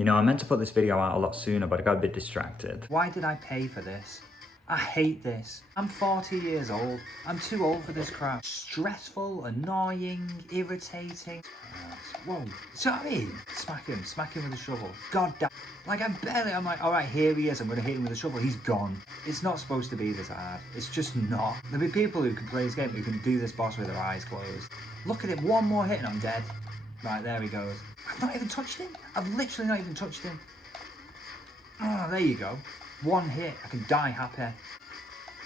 You know, I meant to put this video out a lot sooner, but I got a bit distracted. Why did I pay for this? I hate this. I'm 40 years old. I'm too old for this crap. Stressful, annoying, irritating. Whoa, see what I mean? Smack him with a shovel. God damn. Like I'm like, all right, here he is. I'm gonna hit him with a shovel. He's gone. It's not supposed to be this hard. It's just not. There'll be people who can play this game who can do this boss with their eyes closed. Look at him, one more hit and I'm dead. Right, there he goes. I've not even touched him. I've literally not even touched him. Oh, there you go. One hit, I can die happy.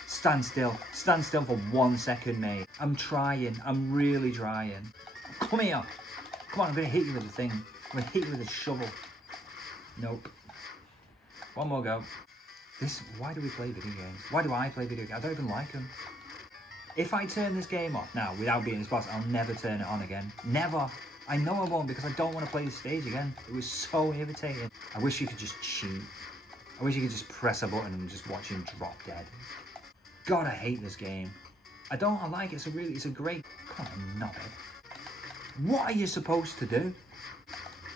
Stand still. Stand still for 1 second, mate. I'm trying. I'm really trying. Come here. Come on, I'm going to hit you with the thing. I'm going to hit you with a shovel. Nope. One more go. Why do we play video games? Why do I play video games? I don't even like them. If I turn this game off now without beating this boss, I'll never turn it on again. Never. I know I won't because I don't want to play this stage again. It was so irritating. I wish you could just cheat. I wish you could just press a button and just watch him drop dead. God, I hate this game. I like it. It's a great... Come on, knobhead. What are you supposed to do?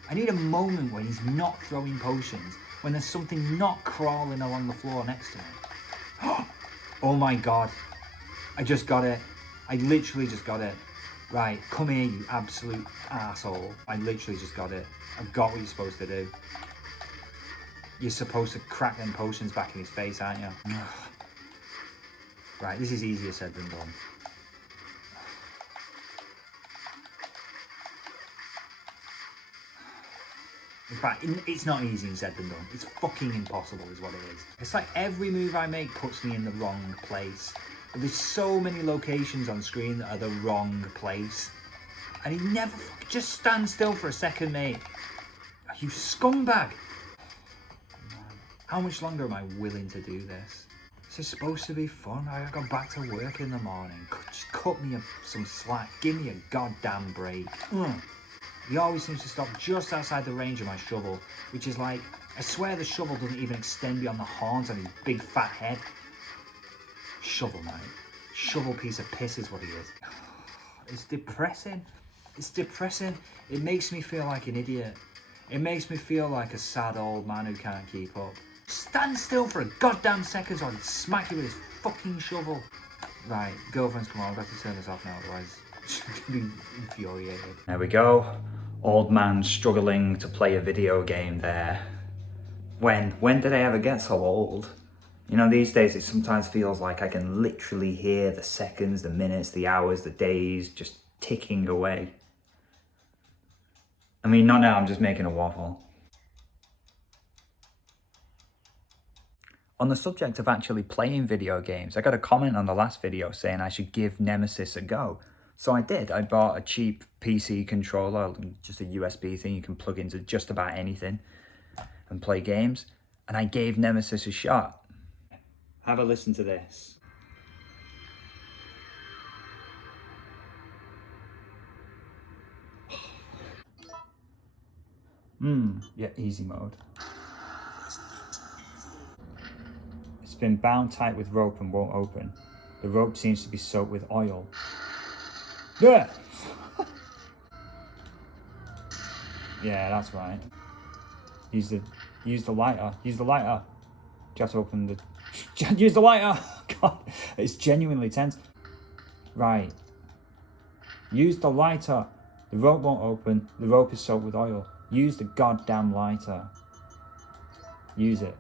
I need a moment when he's not throwing potions, when there's something not crawling along the floor next to me. Oh my God. I just got it. I literally just got it. Right, come here, you absolute asshole. I literally just got it. I've got what you're supposed to do. You're supposed to crack them potions back in his face, aren't you? Right, this is easier said than done. In fact, it's not easier said than done. It's fucking impossible is what it is. It's like every move I make puts me in the wrong place. But there's so many locations on screen that are the wrong place. And he never... Just stand still for a second, mate. You scumbag. How much longer am I willing to do this? This is supposed to be fun. I got back to work in the morning. Just cut me some slack. Give me a goddamn break. He always seems to stop just outside the range of my shovel, which is like, I swear the shovel doesn't even extend beyond the horns on his big fat head. Shovel, mate. Shovel piece of piss is what he is. It's depressing. It's depressing. It makes me feel like an idiot. It makes me feel like a sad old man who can't keep up. Stand still for a goddamn second or I'll smack you with this fucking shovel. Right, girlfriends, come on, I've got to turn this off now, otherwise she's gonna be infuriated. There we go. Old man struggling to play a video game there. When did I ever get so old? You know, these days it sometimes feels like I can literally hear the seconds, the minutes, the hours, the days just ticking away. I mean, not now, I'm just making a waffle. On the subject of actually playing video games, I got a comment on the last video saying I should give Nemesis a go. So I did. I bought a cheap PC controller, just a USB thing you can plug into just about anything and play games. And I gave Nemesis a shot. Have a listen to this. Yeah, easy mode. It's been bound tight with rope and won't open. The rope seems to be soaked with oil. Yeah! Yeah, that's right. Use the lighter. Use the lighter. Just open the... Use the lighter! God, it's genuinely tense. Right. Use the lighter. The rope won't open. The rope is soaked with oil. Use the goddamn lighter. Use it.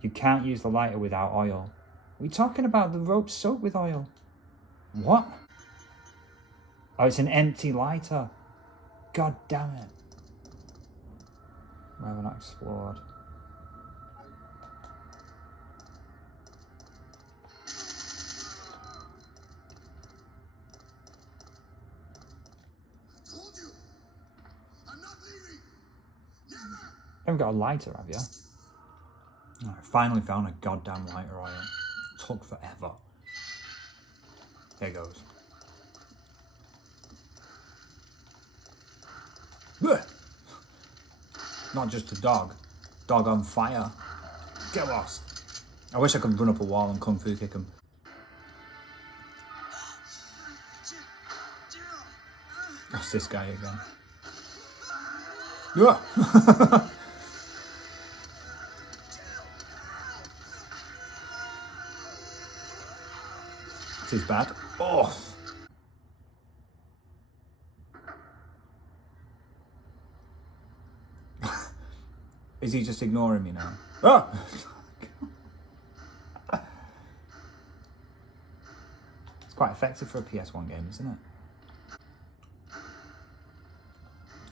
You can't use the lighter without oil. We're talking about the rope soaked with oil. What? Oh, it's an empty lighter. God damn it. Why have I not explored? Haven't got a lighter, have you? Oh, I finally found a goddamn lighter oil. It took forever. There goes. Blech! Not just a dog. Dog on fire. Get lost. I wish I could run up a wall and kung fu kick him. That's this guy again. Yeah. This is bad. Oh. Is he just ignoring me now? Ah! It's quite effective for a PS1 game, isn't it?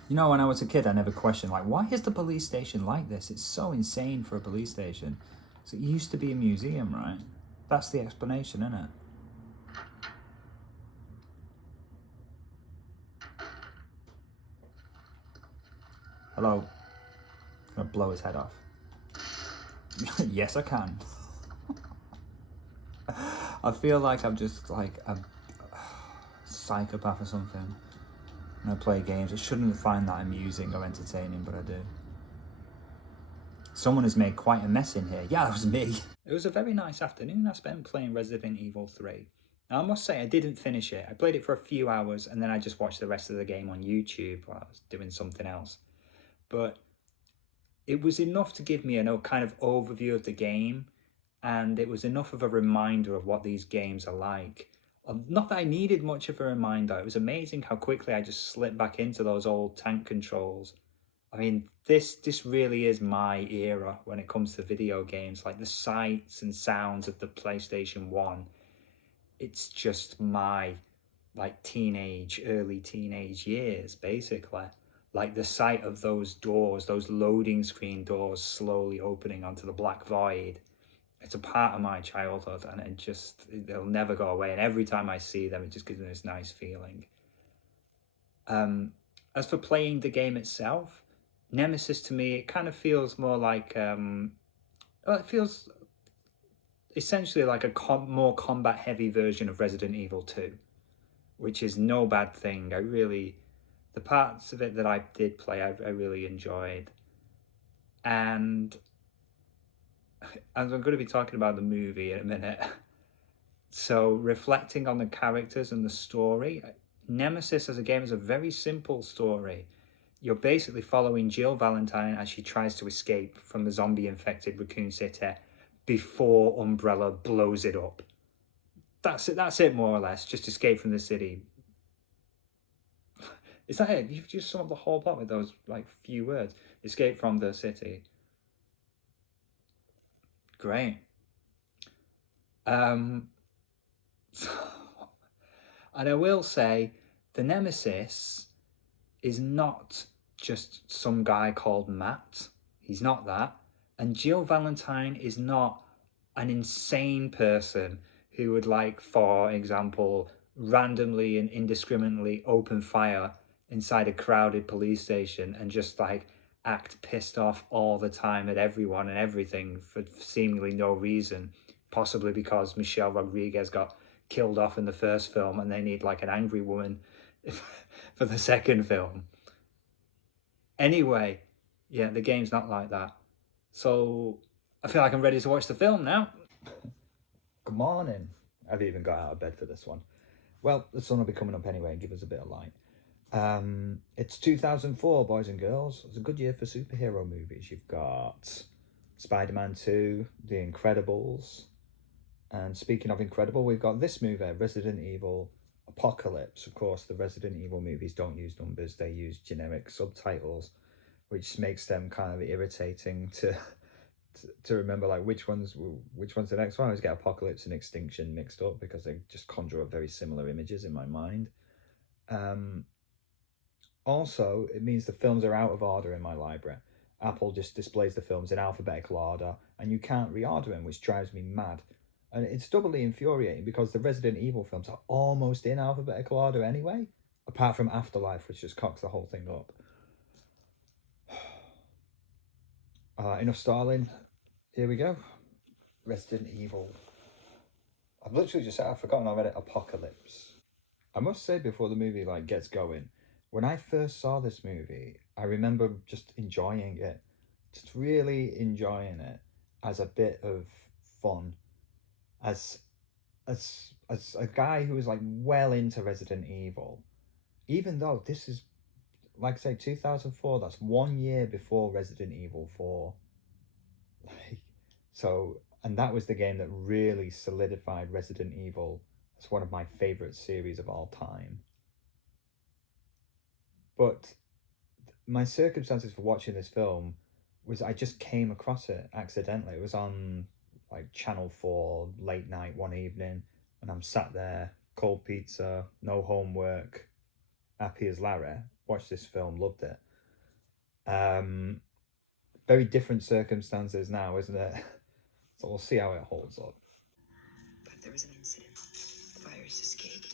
You know, when I was a kid, I never questioned, like, why is the police station like this? It's so insane for a police station. So it used to be a museum, right? That's the explanation, isn't it? Hello. I'm gonna blow his head off. Yes, I can. I feel like I'm just like a psychopath or something. When I play games, I shouldn't find that amusing or entertaining, but I do. Someone has made quite a mess in here. Yeah, that was me. It was a very nice afternoon I spent playing Resident Evil 3. Now, I must say, I didn't finish it. I played it for a few hours and then I just watched the rest of the game on YouTube while I was doing something else. But it was enough to give me a kind of overview of the game, and it was enough of a reminder of what these games are like. Not that I needed much of a reminder. It was amazing how quickly I just slipped back into those old tank controls. I mean, this really is my era when it comes to video games. Like the sights and sounds of the PlayStation 1, it's just my like early teenage years, basically. Like the sight of those doors, those loading screen doors slowly opening onto the black void. It's a part of my childhood, and they'll never go away. And every time I see them, it just gives me this nice feeling. As for playing the game itself, Nemesis to me, it kind of feels more like, it feels essentially like a more combat heavy version of Resident Evil 2, which is no bad thing. The parts of it that I did play, I really enjoyed. And as I'm going to be talking about the movie in a minute, so reflecting on the characters and the story, Nemesis as a game is a very simple story. You're basically following Jill Valentine as she tries to escape from the zombie-infected Raccoon City before Umbrella blows it up. That's it more or less. Just escape from the city. Is that it? You've just summed up the whole plot with those like few words. Escape from the city. Great. And I will say, the Nemesis is not just some guy called Matt. He's not that. And Jill Valentine is not an insane person who would, like, for example, randomly and indiscriminately open fire inside a crowded police station and just like act pissed off all the time at everyone and everything for seemingly no reason, possibly because Michelle Rodriguez got killed off in the first film and they need like an angry woman for the second film. Anyway, yeah, the game's not like that. So I feel like I'm ready to watch the film now. Good morning. I've even got out of bed for this one. Well, the sun will be coming up anyway and give us a bit of light. It's 2004, boys and girls. It's a good year for superhero movies. You've got Spider-Man 2, The Incredibles. And speaking of incredible, we've got this movie, Resident Evil Apocalypse. Of course, the Resident Evil movies don't use numbers. They use generic subtitles, which makes them kind of irritating to remember, like which one's the next one. I always get Apocalypse and Extinction mixed up because they just conjure up very similar images in my mind. Also, it means the films are out of order in my library. Apple just displays the films in alphabetical order and you can't reorder them, which drives me mad. And it's doubly infuriating because the Resident Evil films are almost in alphabetical order anyway, apart from Afterlife, which just cocks the whole thing up. Enough stalling. Here we go. Resident Evil. I've literally just said, I've forgotten already, Apocalypse. I must say, before the movie like gets going, when I first saw this movie, I remember just enjoying it. Just really enjoying it as a bit of fun. As a guy who was like well into Resident Evil, even though this is like I say, 2004, that's 1 year before Resident Evil 4. Like, so, and that was the game that really solidified Resident Evil as one of my favorite series of all time. But my circumstances for watching this film was I just came across it accidentally. It was on like Channel 4 late night one evening, and I'm sat there, cold pizza, no homework, happy as Larry. Watched this film, loved it. Very different circumstances now, isn't it? So we'll see how it holds up. But there was an incident. The virus escaped and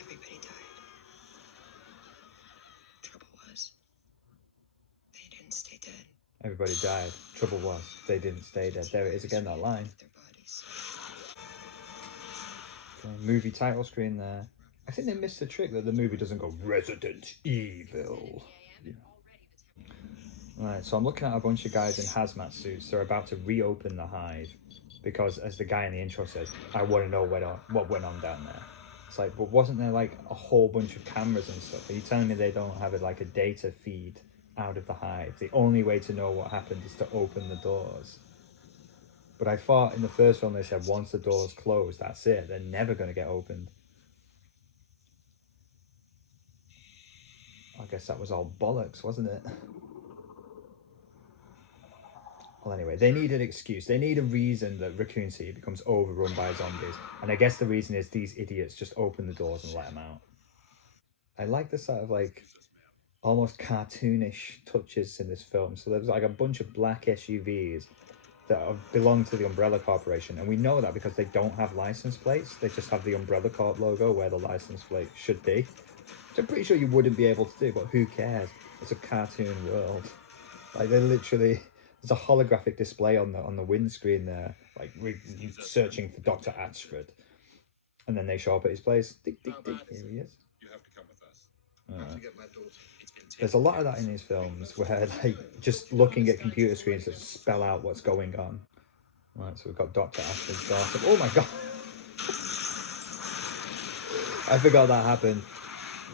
everybody died. Trouble was, they didn't stay dead. Everybody died. Trouble was, they didn't stay dead. There it is again, that line. Their bodies. Okay, movie title screen there. I think they missed the trick that the movie doesn't go Resident Evil. You know. Right, so I'm looking at a bunch of guys in hazmat suits. They're about to reopen the hive because, as the guy in the intro says, I want to know what went on down there. It's like, but wasn't there like a whole bunch of cameras and stuff? Are you telling me they don't have like a data feed out of the hive? The only way to know what happened is to open the doors. But I thought in the first film they said once the doors close, that's it. They're never going to get opened. I guess that was all bollocks, wasn't it? Well, anyway, they need an excuse. They need a reason that Raccoon City becomes overrun by zombies. And I guess the reason is these idiots just open the doors and let them out. I like the sort of like almost cartoonish touches in this film. So there's like a bunch of black SUVs that belong to the Umbrella Corporation. And we know that because they don't have license plates. They just have the Umbrella Corp logo where the license plate should be. Which I'm pretty sure you wouldn't be able to do, but who cares? It's a cartoon world. Like they literally, there's a holographic display on the windscreen there, like searching for Dr. Ashford, and then they show up at his place. Dick, dick, dick. Here he is. You have to come with us. I have to get my daughter. There's a lot of that in these films where like just looking at computer screens that spell out what's going on. Right, so we've got Dr. Ashford's daughter. Oh my god! I forgot that happened.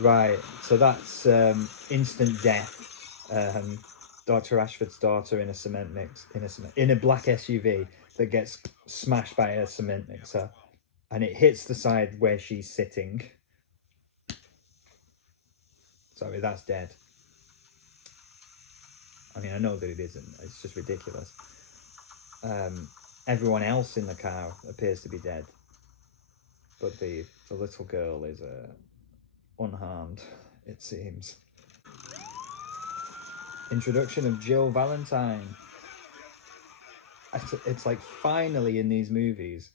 Right, so that's instant death. Dr. Ashford's daughter in a cement mix, in a black SUV that gets smashed by a cement mixer, and it hits the side where she's sitting. Sorry, that's dead. I mean, I know that it isn't. It's just ridiculous. Everyone else in the car appears to be dead, but the little girl is unharmed, it seems. Introduction of Jill Valentine. It's like finally in these movies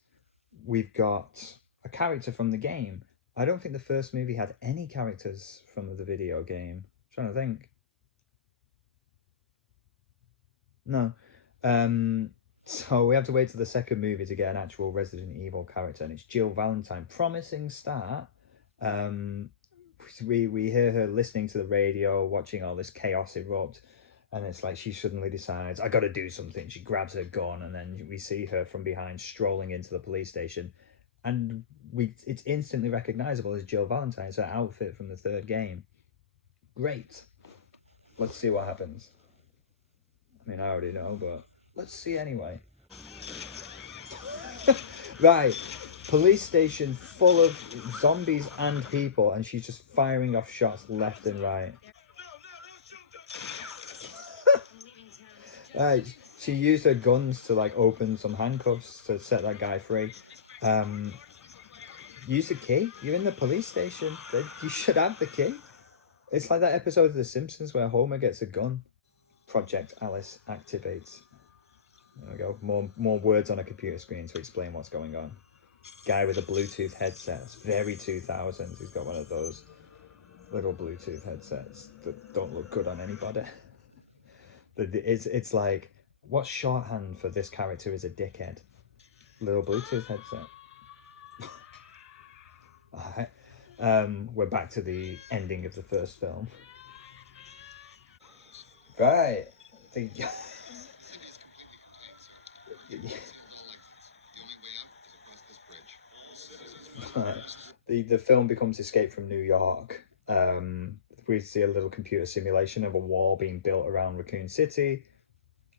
we've got a character from the game. I don't think the first movie had any characters from the video game. I'm trying to think. No. So we have to wait till the second movie to get an actual Resident Evil character, and it's Jill Valentine. Promising start. We hear her listening to the radio, watching all this chaos erupt, and it's like she suddenly decides, I gotta do something. She grabs her gun, and then we see her from behind strolling into the police station, and it's instantly recognizable as Jill Valentine. It's her outfit from the third game. Great. Let's see what happens. I mean, I already know, but let's see anyway. Right. Police station full of zombies and people, and she's just firing off shots left and right. Right, she used her guns to like open some handcuffs to set that guy free. Use the key. You're in the police station. You should have the key. It's like that episode of The Simpsons where Homer gets a gun. Project Alice activates. There we go. More words on a computer screen to explain what's going on. Guy with a Bluetooth headset. It's very 2000s. He's got one of those little Bluetooth headsets that don't look good on anybody. It's like, what's shorthand for this character is a dickhead? Little Bluetooth headset. Alright. We're back to the ending of the first film. Right. The film becomes Escape from New York. we see a little computer simulation of a wall being built around Raccoon City.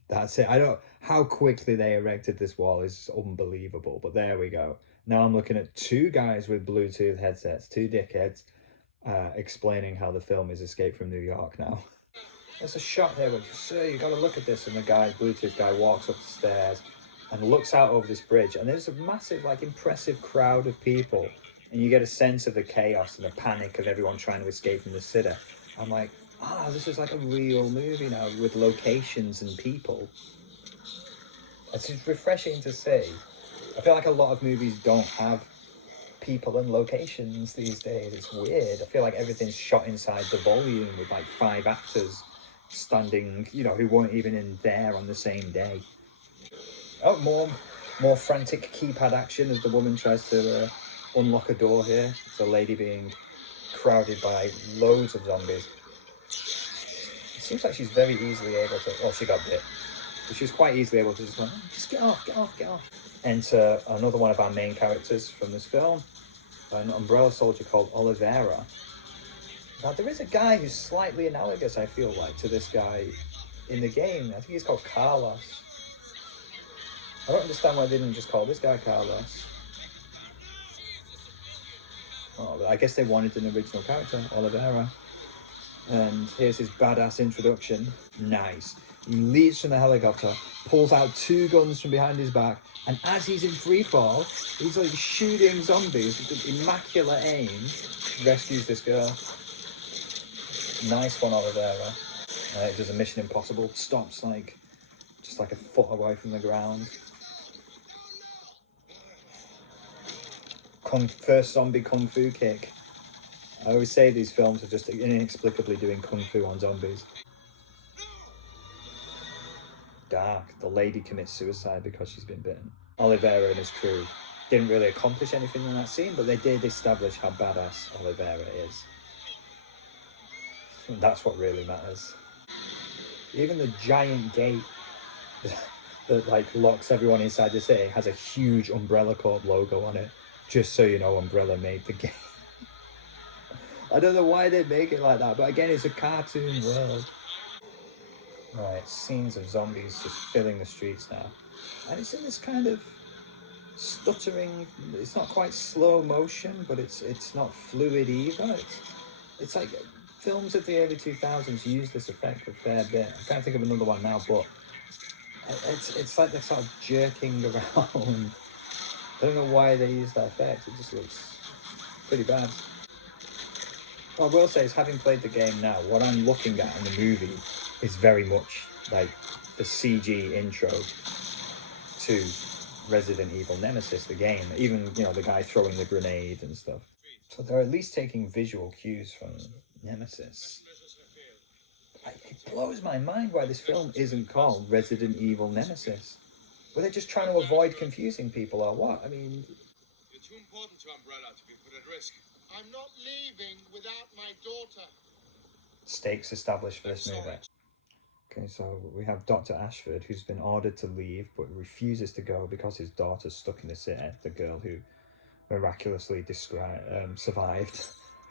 That's it. I don't, how quickly they erected this wall is unbelievable, but there we go. Now I'm looking at two guys with Bluetooth headsets, two dickheads, explaining how the film is Escape from New York now. There's a shot here where, sir, you got to look at this, and the guy, Bluetooth guy, walks up the stairs and looks out over this bridge, and there's a massive, like, impressive crowd of people, and you get a sense of the chaos and the panic of everyone trying to escape from the city. I'm like, this is like a real movie now with locations and people. It's just refreshing to see. I feel like a lot of movies don't have people and locations these days. It's weird. I feel like everything's shot inside the volume with like 5 actors standing, you know, who weren't even in there on the same day. Oh, more frantic keypad action as the woman tries to unlock a door here. It's a lady being crowded by loads of zombies. It seems like she's very easily able to... Oh, she got bit. But she was quite easily able to just go, just get off, get off, get off. Enter another one of our main characters from this film, an umbrella soldier called Oliveira. Now, there is a guy who's slightly analogous, I feel like, to this guy in the game. I think he's called Carlos. I don't understand why they didn't just call this guy Carlos. Oh, I guess they wanted an original character, Oliveira. And here's his badass introduction. Nice. He leaps from the helicopter, pulls out 2 guns from behind his back, and as he's in free fall, he's like shooting zombies with immaculate aim, rescues this girl. Nice one, Oliveira. Does a Mission Impossible, stops like just like a foot away from the ground. First zombie kung fu kick. I always say these films are just inexplicably doing kung fu on zombies. Dark. The lady commits suicide because she's been bitten. Oliveira and his crew didn't really accomplish anything in that scene, but they did establish how badass Oliveira is. And that's what really matters. Even the giant gate that like locks everyone inside the city has a huge Umbrella Corp logo on it, just so you know Umbrella made the game. I don't know why they make it like that, but again, it's a cartoon world. Right, scenes of zombies just filling the streets now. And it's in this kind of stuttering, it's not quite slow motion, but it's not fluid either. It's like films of the early 2000s use this effect a fair bit. I can't think of another one now, but it's like they're sort of jerking around. I don't know why they use that effect. It just looks pretty bad. What I will say is, having played the game now, what I'm looking at in the movie is very much like the CG intro to Resident Evil Nemesis, the game. Even, you know, the guy throwing the grenade and stuff. So they're at least taking visual cues from Nemesis. It blows my mind why this film isn't called Resident Evil Nemesis. Were they just trying to avoid confusing people or what? I mean... You're too important to Umbrella to be put at risk. I'm not leaving without my daughter. Stakes established for this movie. Okay, so we have Dr. Ashford, who's been ordered to leave but refuses to go because his daughter's stuck in the city, the girl who miraculously survived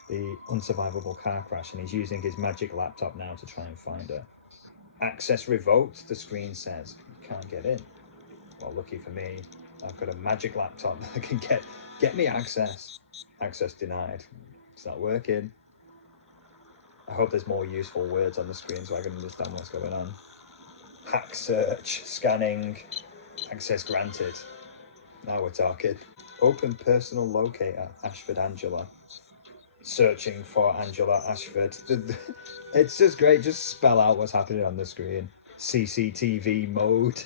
the unsurvivable car crash, and he's using his magic laptop now to try and find her. Access revoked, the screen says. You can't get in. Well, lucky for me, I've got a magic laptop that can get me access. Access denied. It's not working. I hope there's more useful words on the screen so I can understand what's going on. Hack search, scanning, access granted. Now we're talking. Open personal locator, Ashford Angela. Searching for Angela Ashford. It's just great, just spell out what's happening on the screen. CCTV mode.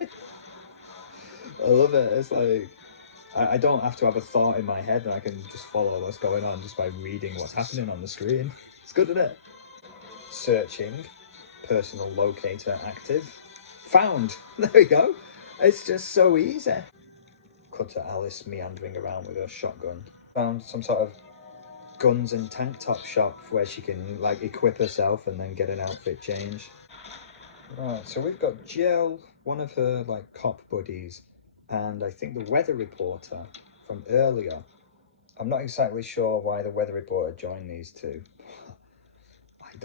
I love it. It's like, I don't have to have a thought in my head, and I can just follow what's going on just by reading what's happening on the screen. It's good, isn't it? Searching, personal locator active. Found. There we go. It's just so easy. Cut to Alice meandering around with her shotgun. Found some sort of guns and tank top shop where she can like equip herself and then get an outfit change. Right, so we've got Jill, one of her like cop buddies, and I think the weather reporter from earlier. I'm not exactly sure why the weather reporter joined these two.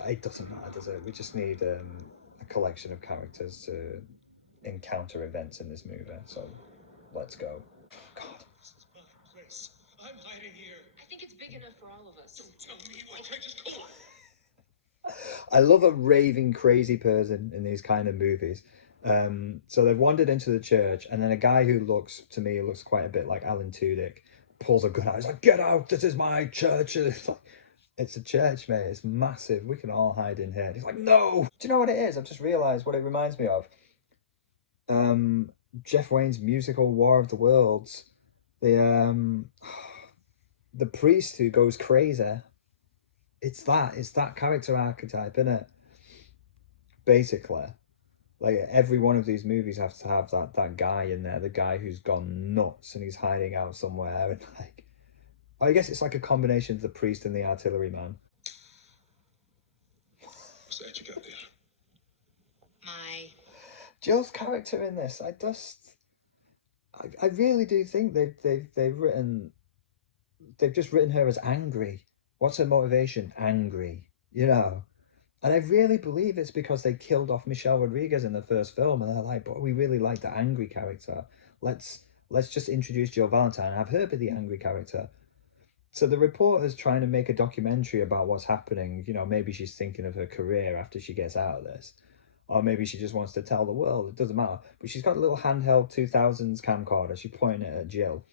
It doesn't matter, does it? We just need a collection of characters to encounter events in this movie. So let's go. God. This is my place. I'm hiding here. I think it's big enough for all of us. Don't tell me. Okay, just go on. I love a raving crazy person in these kind of movies. So they've wandered into the church, and then a guy who looks quite a bit like Alan Tudyk pulls a gun out. He's like, "Get out! This is my church." And it's like, it's a church, mate. It's massive. We can all hide in here. And he's like, "No." Do you know what it is? I've just realised what it reminds me of. Jeff Wayne's musical War of the Worlds. The priest who goes crazy. It's that character archetype, isn't it? Basically, like every one of these movies has to have that guy in there, the guy who's gone nuts and he's hiding out somewhere, and like, I guess it's like a combination of the priest and the artilleryman. What's that you got there? My Jill's character in this, I really do think they've just written her as angry. What's her motivation? Angry, you know. And I really believe it's because they killed off Michelle Rodriguez in the first film, and they're like, but we really like the angry character. Let's just introduce Jill Valentine and have her be the angry character. So the reporter's trying to make a documentary about what's happening. You know, maybe she's thinking of her career after she gets out of this. Or maybe she just wants to tell the world. It doesn't matter. But she's got a little handheld 2000s camcorder. She's pointing it at Jill.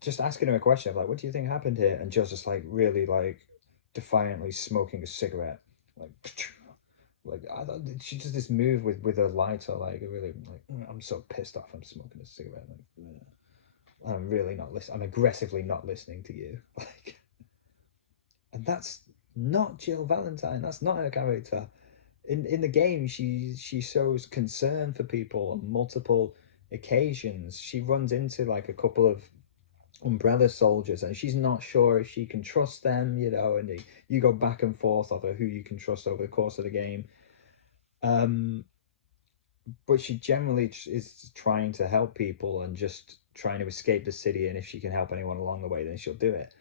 Just asking her a question of like, what do you think happened here? And Jill's just like really like defiantly smoking a cigarette. Like she does this move with a lighter, like really like, I'm so pissed off I'm smoking a cigarette. Like, I'm really not listening. I'm aggressively not listening to you. Like, and that's not Jill Valentine. That's not her character. In the game, she shows concern for people on multiple occasions. She runs into like a couple of Umbrella soldiers and she's not sure if she can trust them, you know, and you go back and forth over who you can trust over the course of the game. But she generally is trying to help people and just trying to escape the city, and if she can help anyone along the way, then she'll do it.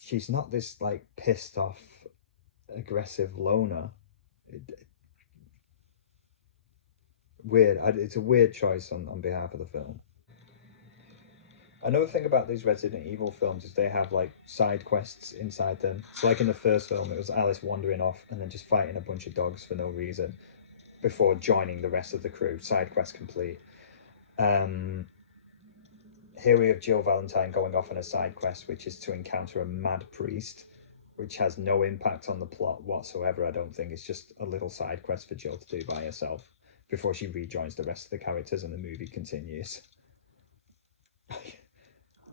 She's not this like pissed off aggressive loner. Weird. It's a weird choice on behalf of the film. Another thing about these Resident Evil films is they have like side quests inside them. So like in the first film, it was Alice wandering off and then just fighting a bunch of dogs for no reason before joining the rest of the crew. Side quest complete. Here we have Jill Valentine going off on a side quest, which is to encounter a mad priest, which has no impact on the plot whatsoever. I don't think. It's just a little side quest for Jill to do by herself before she rejoins the rest of the characters and the movie continues.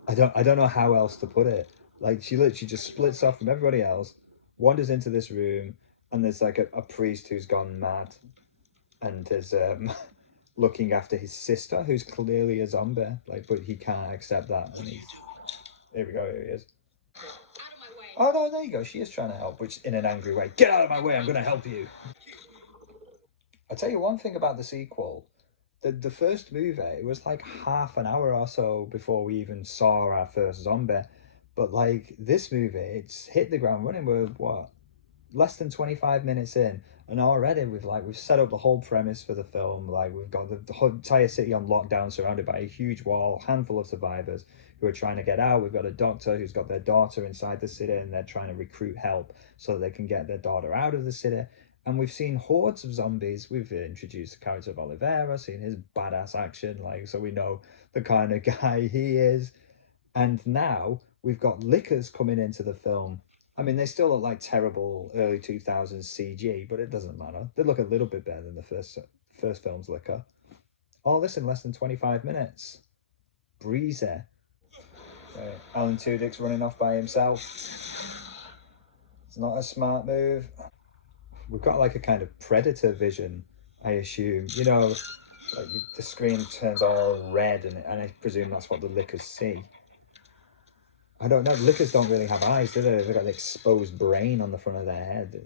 I don't know how else to put it. Like, she literally just splits off from everybody else, wanders into this room, and there's like a priest who's gone mad and is looking after his sister, who's clearly a zombie, like, but he can't accept that. And here we go, here he is. out of my way. Oh no, there you go. She is trying to help, which in an angry way. Get out of my way, I'm gonna help you. I'll tell you one thing about the sequel. The first movie, it was like half an hour or so before we even saw our first zombie. But like this movie, it's hit the ground running. We're what, less than 25 minutes in, and already we've set up the whole premise for the film. Like, we've got the whole entire city on lockdown, surrounded by a huge wall, handful of survivors who are trying to get out. We've got a doctor who's got their daughter inside the city, and they're trying to recruit help so that they can get their daughter out of the city. And we've seen hordes of zombies. We've introduced the character of Oliveira, seen his badass action, like, so we know the kind of guy he is. And now we've got Lickers coming into the film. I mean, they still look like terrible early 2000s CG, but it doesn't matter. They look a little bit better than the first film's Licker. All this in less than 25 minutes. Breezy. Alan Tudyk's running off by himself. It's not a smart move. We've got like a kind of Predator vision, I assume. You know, like the screen turns all red, and I presume that's what the Lickers see. I don't know. Lickers don't really have eyes, do they? They've got an exposed brain on the front of their head.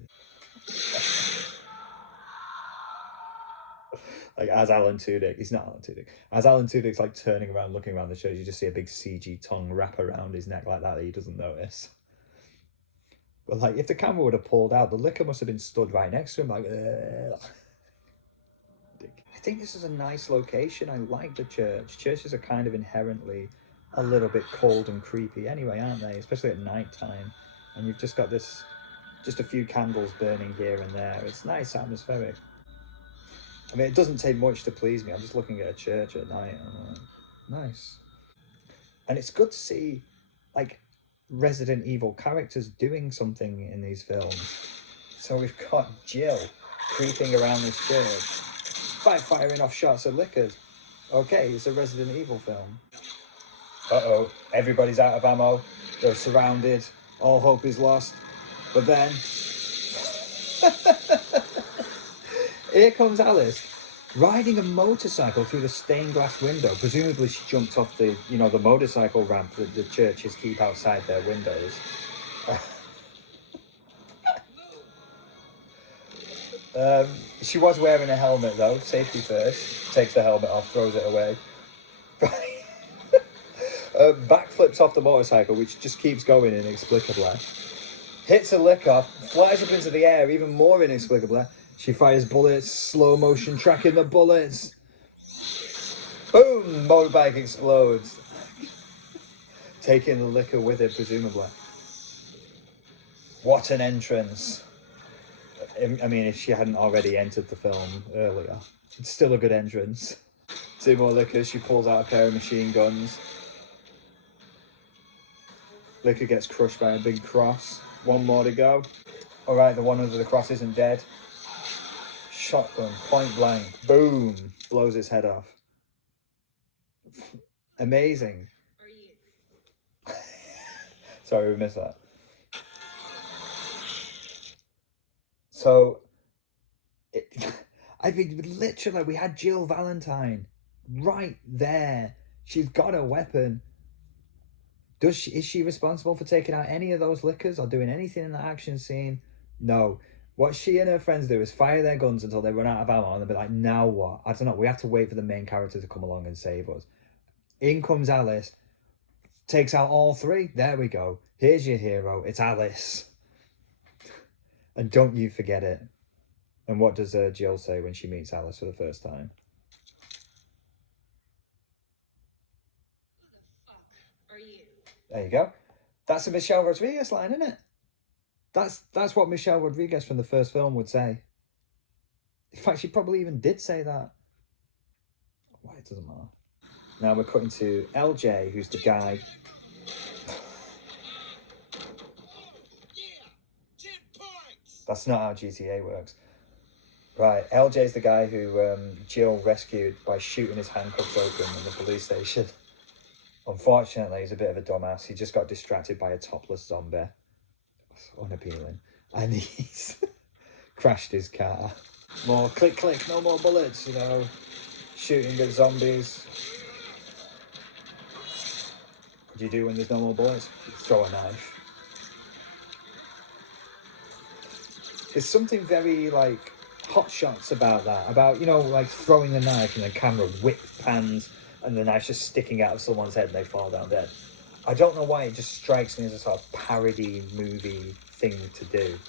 Like, as Alan Tudyk, he's not Alan Tudyk. As Alan Tudyk's like turning around, looking around the shows, you just see a big CG tongue wrap around his neck like that he doesn't notice. But like, if the camera would have pulled out, the liquor must have been stood right next to him, like. Ugh. I think this is a nice location. I like the church. Churches are kind of inherently a little bit cold and creepy anyway, aren't they? Especially at night time. And you've just got this, just a few candles burning here and there. It's nice, atmospheric. I mean, it doesn't take much to please me. I'm just looking at a church at night. And nice. And it's good to see, like, Resident Evil characters doing something in these films. So we've got Jill creeping around this church, firing off shots of liquors. Okay, it's a Resident Evil film. Uh-oh, everybody's out of ammo. They're surrounded. All hope is lost. But then... here comes Alice, riding a motorcycle through the stained glass window. Presumably she jumped off the, you know, the motorcycle ramp that the churches keep outside their windows. She was wearing a helmet though, safety first. Takes the helmet off, throws it away. Backflips off the motorcycle, which just keeps going inexplicably. Hits a lick off, flies up into the air even more inexplicably. She fires bullets, slow motion tracking the bullets. Boom! Motorbike explodes. Taking the liquor with it, presumably. What an entrance. I mean, if she hadn't already entered the film earlier, it's still a good entrance. 2 more liquors, she pulls out a pair of machine guns. Liquor gets crushed by a big cross. 1 more to go. Alright, the one under the cross isn't dead. Shotgun, point blank, boom, blows its head off. Amazing. Sorry, we missed that. So, I mean, literally, we had Jill Valentine right there. She's got a weapon. Is she responsible for taking out any of those liquors or doing anything in the action scene? No. What she and her friends do is fire their guns until they run out of ammo and they'll be like, now what? I don't know, we have to wait for the main character to come along and save us. In comes Alice, takes out all 3. There we go. Here's your hero. It's Alice. And don't you forget it. And what does Jill say when she meets Alice for the first time? Who the fuck are you? There you go. That's a Michelle Rodriguez line, isn't it? That's what Michelle Rodriguez from the first film would say. In fact, she probably even did say that. Why, it doesn't matter. Now we're cutting to LJ, who's the guy. That's not how GTA works. Right, LJ's the guy who Jill rescued by shooting his handcuffs open in the police station. Unfortunately, he's a bit of a dumbass. He just got distracted by a topless zombie. Unappealing. And he's crashed his car. More click click, no more bullets, you know, shooting at zombies. What do you do when there's no more bullets? You throw a knife. There's something very like Hot Shots about that, about, you know, like throwing a knife and the camera whip pans and the knife's just sticking out of someone's head and they fall down dead. I don't know why, it just strikes me as a sort of parody movie thing to do.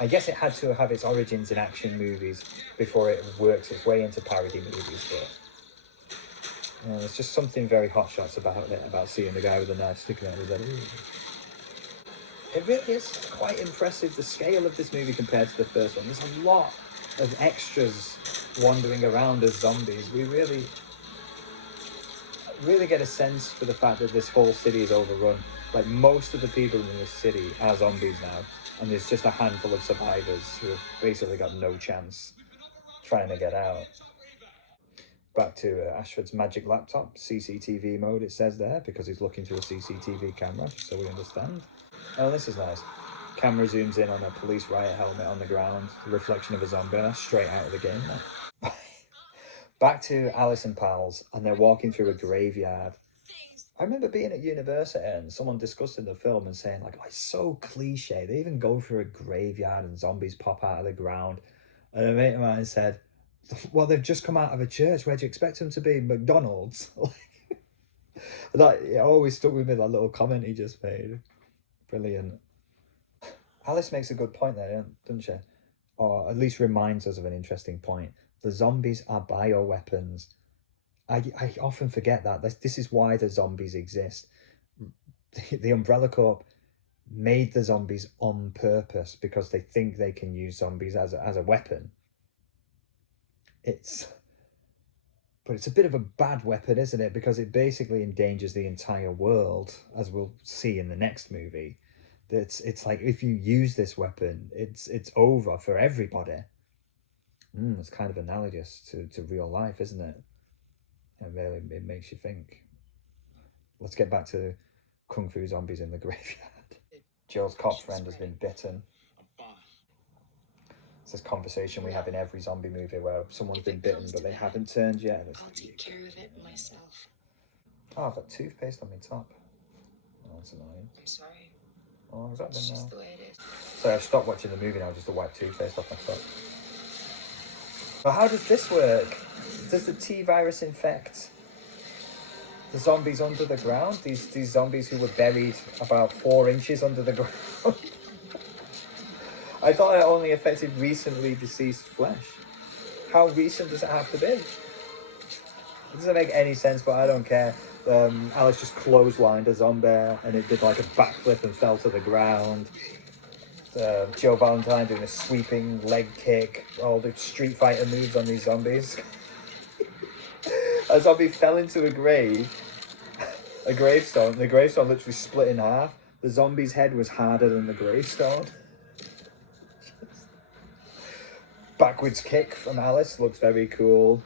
I guess it had to have its origins in action movies before it works its way into parody movies, but there's just something very Hot Shots about it, about seeing the guy with the knife sticking out of his head. It really is quite impressive, the scale of this movie compared to the first one. There's a lot of extras wandering around as zombies. We really get a sense for the fact that this whole city is overrun. Like, most of the people in this city are zombies now, and there's just a handful of survivors who have basically got no chance trying to get out. Back to Ashford's magic laptop, CCTV mode, it says there, because he's looking through a CCTV camera, just so we understand. Oh, this is nice. Camera zooms in on a police riot helmet on the ground, the reflection of a zombie. That's straight out of the game there. Back to Alice and pals, and they're walking through a graveyard. I remember being at university and someone discussing the film and saying, like, oh, it's so cliche. They even go through a graveyard and zombies pop out of the ground. And a mate of mine said, well, they've just come out of a church. Where do you expect them to be? McDonald's? That, it always stuck with me, that little comment he just made. Brilliant. Alice makes a good point there, doesn't she? Or at least reminds us of an interesting point. The zombies are bioweapons. I often forget that. This is why the zombies exist. The Umbrella Corp made the zombies on purpose because they think they can use zombies as a weapon. But it's a bit of a bad weapon, isn't it? Because it basically endangers the entire world, as we'll see in the next movie. It's like if you use this weapon, it's over for everybody. It's kind of analogous to real life, isn't it? It makes you think. Let's get back to Kung Fu zombies in the graveyard. Jill's cop friend has been bitten. It's this conversation we have in every zombie movie where someone's been bitten but they haven't turned yet. And I'll take care of it myself. Oh, I've got toothpaste on my top. Oh, that's annoying. I'm sorry. Oh, is that It's been just now? the way it is. So I've stopped watching the movie now just to wipe toothpaste off my top. But how does this work? Does the T-virus infect the zombies under the ground? These zombies who were buried about 4 inches under the ground? I thought it only affected recently deceased flesh. How recent does it have to be? It doesn't make any sense, but I don't care. Alice just clotheslined a zombie and it did like a backflip and fell to the ground. Joe Valentine doing a sweeping leg kick, all the Street Fighter moves on these zombies. A zombie fell into a gravestone. The gravestone literally split in half. The zombie's head was harder than the gravestone. Backwards kick from Alice looks very cool.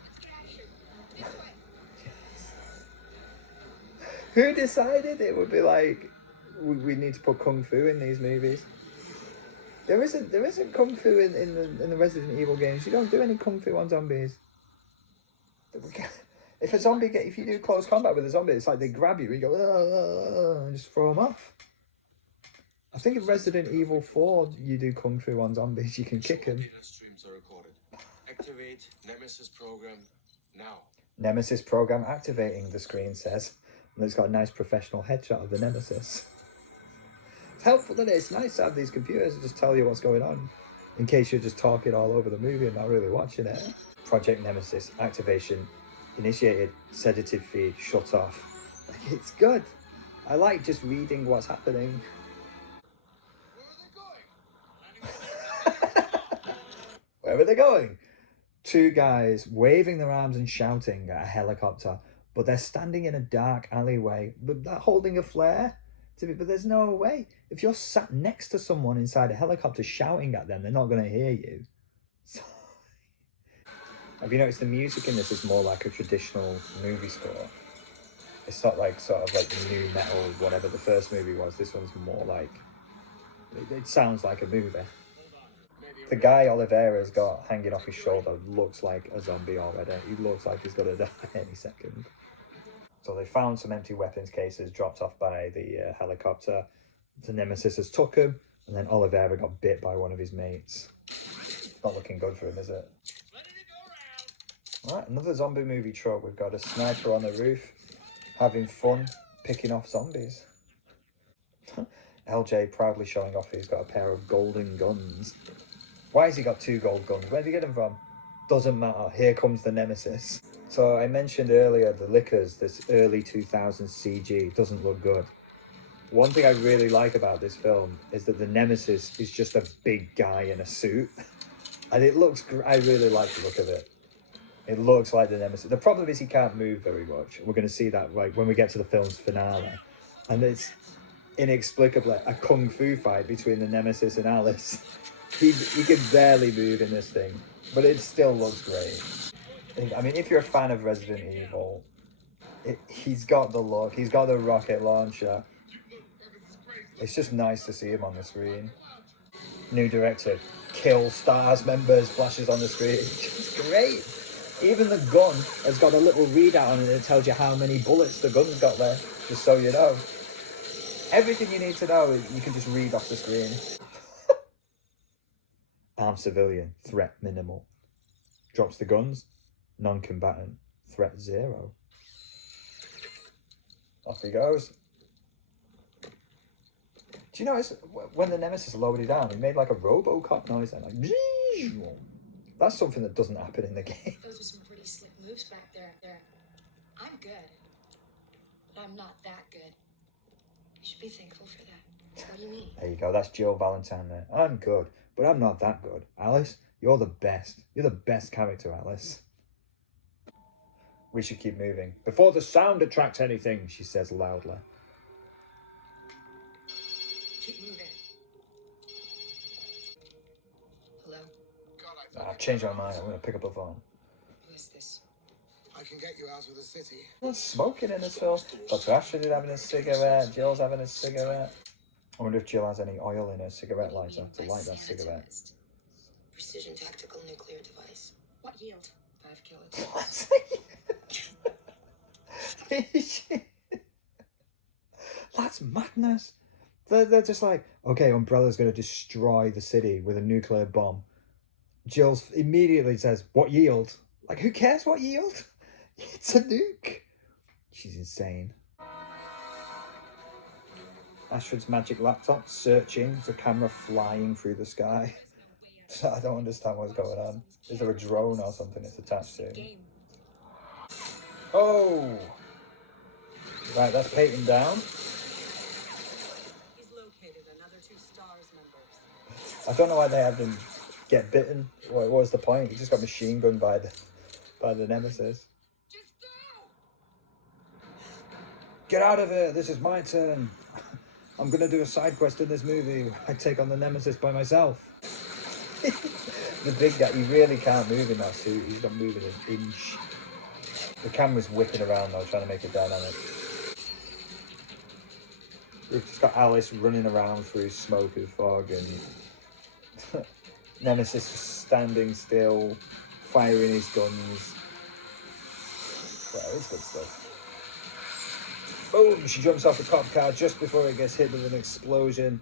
Who decided it would be like we need to put Kung Fu in these movies? There isn't Kung Fu in the Resident Evil games. You don't do any Kung Fu on zombies. If you do close combat with a zombie, it's like they grab you and you go and just throw them off. I think in Resident Evil 4 you do Kung Fu on zombies. You can kick them. Streams are recorded. Activate Nemesis program now. Nemesis program activating, the screen says. And it's got a nice professional headshot of the Nemesis. It's helpful, isn't it? It's nice to have these computers that just tell you what's going on, in case you're just talking all over the movie and not really watching it. Project Nemesis activation initiated, sedative feed shut off. It's good. I like just reading what's happening. Where are they going? 2 guys waving their arms and shouting at a helicopter, but they're standing in a dark alleyway, but they're holding a flare. But there's no way. If you're sat next to someone inside a helicopter shouting at them, they're not going to hear you. So, have you noticed the music in this is more like a traditional movie score? It's not like sort of like the new metal, whatever the first movie was. This one's more like, it sounds like a movie. The guy Oliveira's got hanging off his shoulder looks like a zombie already. He looks like he's going to die any second. So they found some empty weapons cases dropped off by the helicopter. The Nemesis has took him, and then Oliveira got bit by one of his mates. Not looking good for him, is it? Alright, another zombie movie trope. We've got a sniper on the roof, having fun, picking off zombies. LJ proudly showing off he's got a pair of golden guns. Why has he got 2 gold guns? Where did he get them from? Doesn't matter. Here comes the Nemesis. So I mentioned earlier the Lickers, this early 2000s CG doesn't look good. One thing I really like about this film is that the Nemesis is just a big guy in a suit. And it looks, I really like the look of it. It looks like the Nemesis. The problem is he can't move very much. We're going to see that like when we get to the film's finale. And it's inexplicably a kung fu fight between the Nemesis and Alice. He can barely move in this thing, but it still looks great. I mean, if you're a fan of Resident Evil, he's got the look, he's got the rocket launcher. It's just nice to see him on the screen. New directive, kill STARS members, flashes on the screen. It's great. Even the gun has got a little readout on it that tells you how many bullets the gun's got there, just so you know. Everything you need to know, you can just read off the screen. Armed civilian, threat minimal. Drops the guns, non-combatant, threat 0. Off he goes. Do you notice when the Nemesis lowered it down, it made like a RoboCop noise and like. That's something that doesn't happen in the game. Those are some pretty slick moves back there. I'm good, but I'm not that good. You should be thankful for that. What do you mean? There you go. That's Jill Valentine there. I'm good, but I'm not that good. Alice, you're the best. You're the best character, Alice. We should keep moving. Before the sound attracts anything, she says loudly. Keep moving. Hello? God, I've changed my mind. I'm going to pick up the phone. Who is this? I can get you out of the city. There's smoking in this film. Dr. Ashford is having a cigarette. Jill's having a cigarette. I wonder if Jill has any oil in her cigarette lighter to light that cigarette. Precision tactical nuclear device. What yield? 5 kilos. That's madness. They're just like, okay, Umbrella's going to destroy the city with a nuclear bomb. Jill immediately says, what yield? Like, who cares what yield? It's a nuke. She's insane. Ashford's magic laptop searching, the camera flying through the sky. So I don't understand what's going on. Is there a drone or something it's attached to? Oh! Right, that's Peyton down. He's located another 2 STARS members. I don't know why they had them get bitten. What was the point? He just got machine gunned by the Nemesis. Just go! Get out of here! This is my turn. I'm gonna do a side quest in this movie where I take on the Nemesis by myself. The big guy, he really can't move in that suit. He's not moving an inch. The camera's whipping around though, trying to make it dynamic. We've just got Alice running around through smoke and fog, and Nemesis just standing still, firing his guns. Well, it's good stuff. Boom! She jumps off a cop car just before it gets hit with an explosion.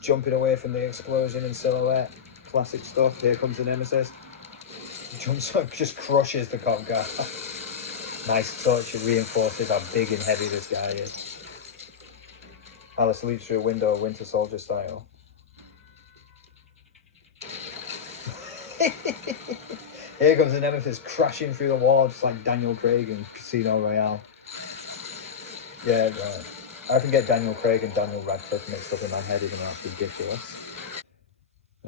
Jumping away from the explosion in silhouette. Classic stuff. Here comes the Nemesis. Jumps up, just crushes the cop car. Nice touch. It reinforces how big and heavy this guy is. Alice leaps through a window, Winter Soldier style. Here comes the Nemesis crashing through the wall, just like Daniel Craig in Casino Royale. Yeah, right. I often get Daniel Craig and Daniel Radcliffe mixed up in my head, even though that's ridiculous.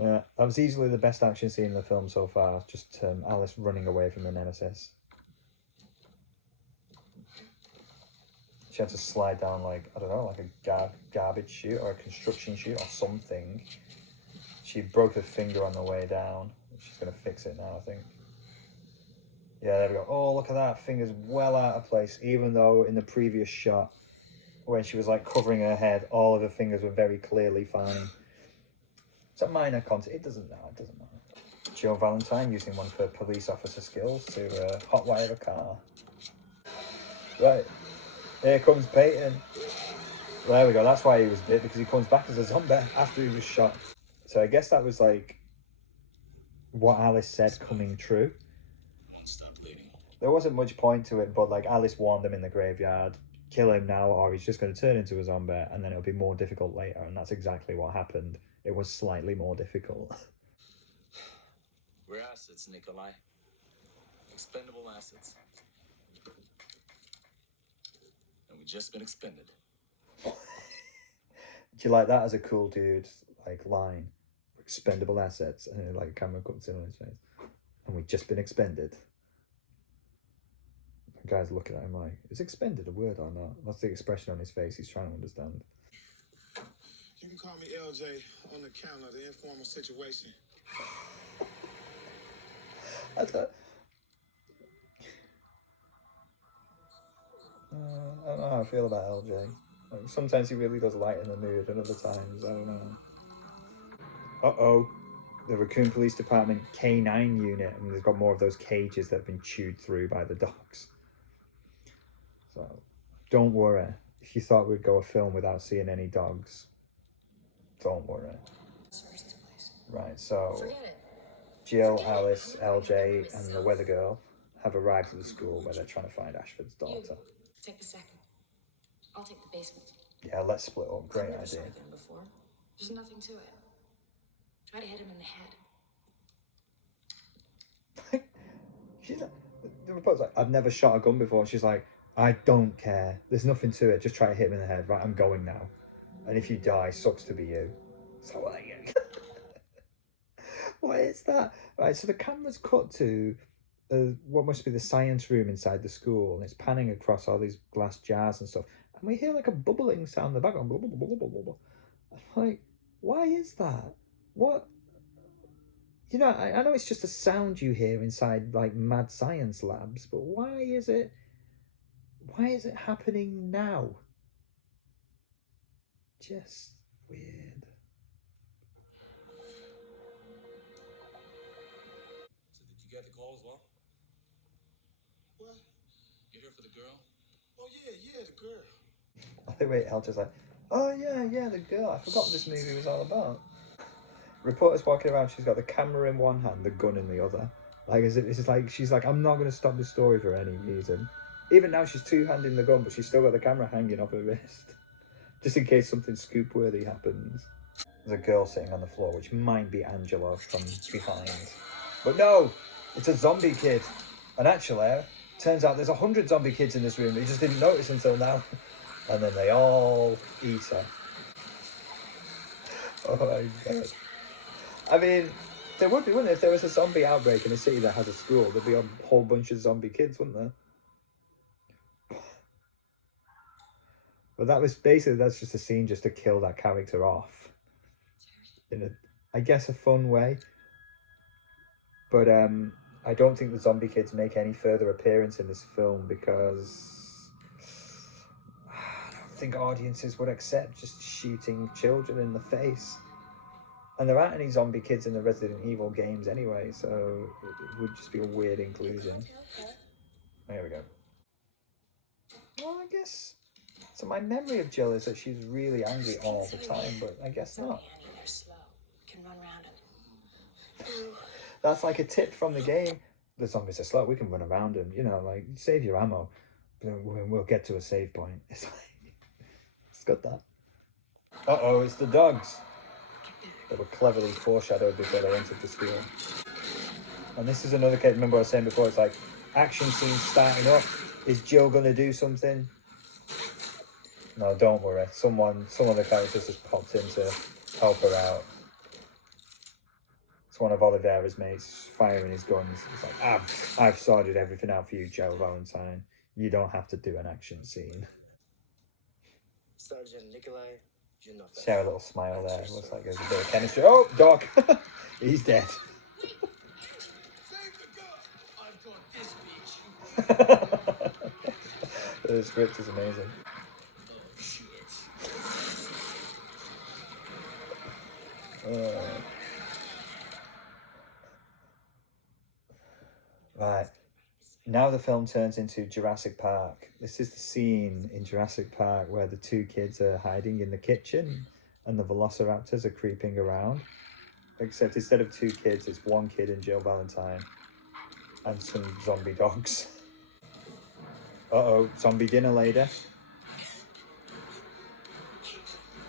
Yeah, that was easily the best action scene in the film so far. Just Alice running away from the Nemesis. She had to slide down like, I don't know, like a garbage chute or a construction chute or something. She broke her finger on the way down. She's going to fix it now, I think. Yeah, there we go. Oh, look at that. Finger's well out of place, even though in the previous shot, when she was like covering her head, all of her fingers were very clearly fine. It's a minor content. It doesn't matter. Jill Valentine using one of her police officer skills to hotwire a car. Right. Here comes Peyton. There we go. That's why he was bit, because he comes back as a zombie after he was shot. So I guess that was like what Alice said coming true. Won't stop bleeding. There wasn't much point to it, but like Alice warned him in the graveyard, kill him now or he's just going to turn into a zombie and then it'll be more difficult later. And that's exactly what happened. It was slightly more difficult. We're assets, Nikolai. Expendable assets. And we've just been expended. Do you like that as a cool dude like line? Expendable assets, and then like a camera comes in on his face. And we've just been expended. The guy's looking at him like, is expended a word or not? That's the expression on his face. He's trying to understand. You can call me LJ on the count of the informal situation. I don't know how I feel about LJ. Like, sometimes he really does lighten the mood, and other times, I don't know. Uh-oh. The Raccoon Police Department K9 unit, and they've got more of those cages that have been chewed through by the dogs. So, don't worry. If you thought we'd go a film without seeing any dogs, don't worry. Right, so Forget it. Jill, Alice, LJ, and the weather girl have arrived at the school where they're trying to find Ashford's daughter. Take the second. I'll take the basement. Yeah, let's split up. Great I've never idea. shot a gun before. There's nothing to it. Try to hit him in the head. She's like, the reporter's like, I've never shot a gun before. She's like, I don't care. There's nothing to it. Just try to hit him in the head. Right, I'm going now. And if you die, sucks to be you. So like, what is that? Right, so the camera's cut to what must be the science room inside the school, and it's panning across all these glass jars and stuff. And we hear like a bubbling sound in the background. Blah, blah, blah, blah, blah, blah. I'm like, why is that? What? You know, I know it's just a sound you hear inside like mad science labs, but why is it happening now? Just weird. So did you get the call as well? What? You're here for the girl? Oh, yeah, the girl. I think wait, Elton's like, oh yeah, the girl. I forgot what this movie was all about. Reporter's walking around. She's got the camera in one hand, the gun in the other. Like, is it? It's like she's like, I'm not going to stop this story for any reason. Even now, she's two-handing the gun, but she's still got the camera hanging off her wrist, just in case something scoop-worthy happens. There's a girl sitting on the floor, which might be Angela from behind, but no, it's a zombie kid. And actually, turns out there's 100 zombie kids in this room. You just didn't notice until now. And then they all eat her. Oh my god. I mean, there would be, wouldn't there? If there was a zombie outbreak in a city that has a school, there'd be a whole bunch of zombie kids, wouldn't there? But that was basically, that's just a scene just to kill that character off. In a, I guess, a fun way. But I don't think the zombie kids make any further appearance in this film because I don't think audiences would accept just shooting children in the face. And there aren't any zombie kids in the Resident Evil games anyway, so it would just be a weird inclusion. There we go. Well, I guess... So my memory of Jill is that she's really angry all the time, but I guess not. They're slow. Can run around them. That's like a tip from the game. The zombies are slow, we can run around them, you know, like, save your ammo. We'll get to a save point. It's like, it's got that. Uh-oh, it's the dogs. That were cleverly foreshadowed before they entered the school. And this is another case, remember what I was saying before, it's like, action scenes starting up. Is Jill going to do something? No, don't worry. Some of the characters just popped in to help her out. It's one of Oliveira's mates firing his guns. It's like, I've sorted everything out for you, Joe Valentine. You don't have to do an action scene. Sergeant Nikolai. Share a little smile there. Looks like there's a bit of chemistry. Oh, Doc! He's dead. I've got this bitch. The script is amazing. Right. Now the film turns into Jurassic Park. This is the scene in Jurassic Park where the two kids are hiding in the kitchen and the velociraptors are creeping around. Except instead of two kids, it's one kid and Jill Valentine and some zombie dogs. Uh-oh, zombie dinner lady.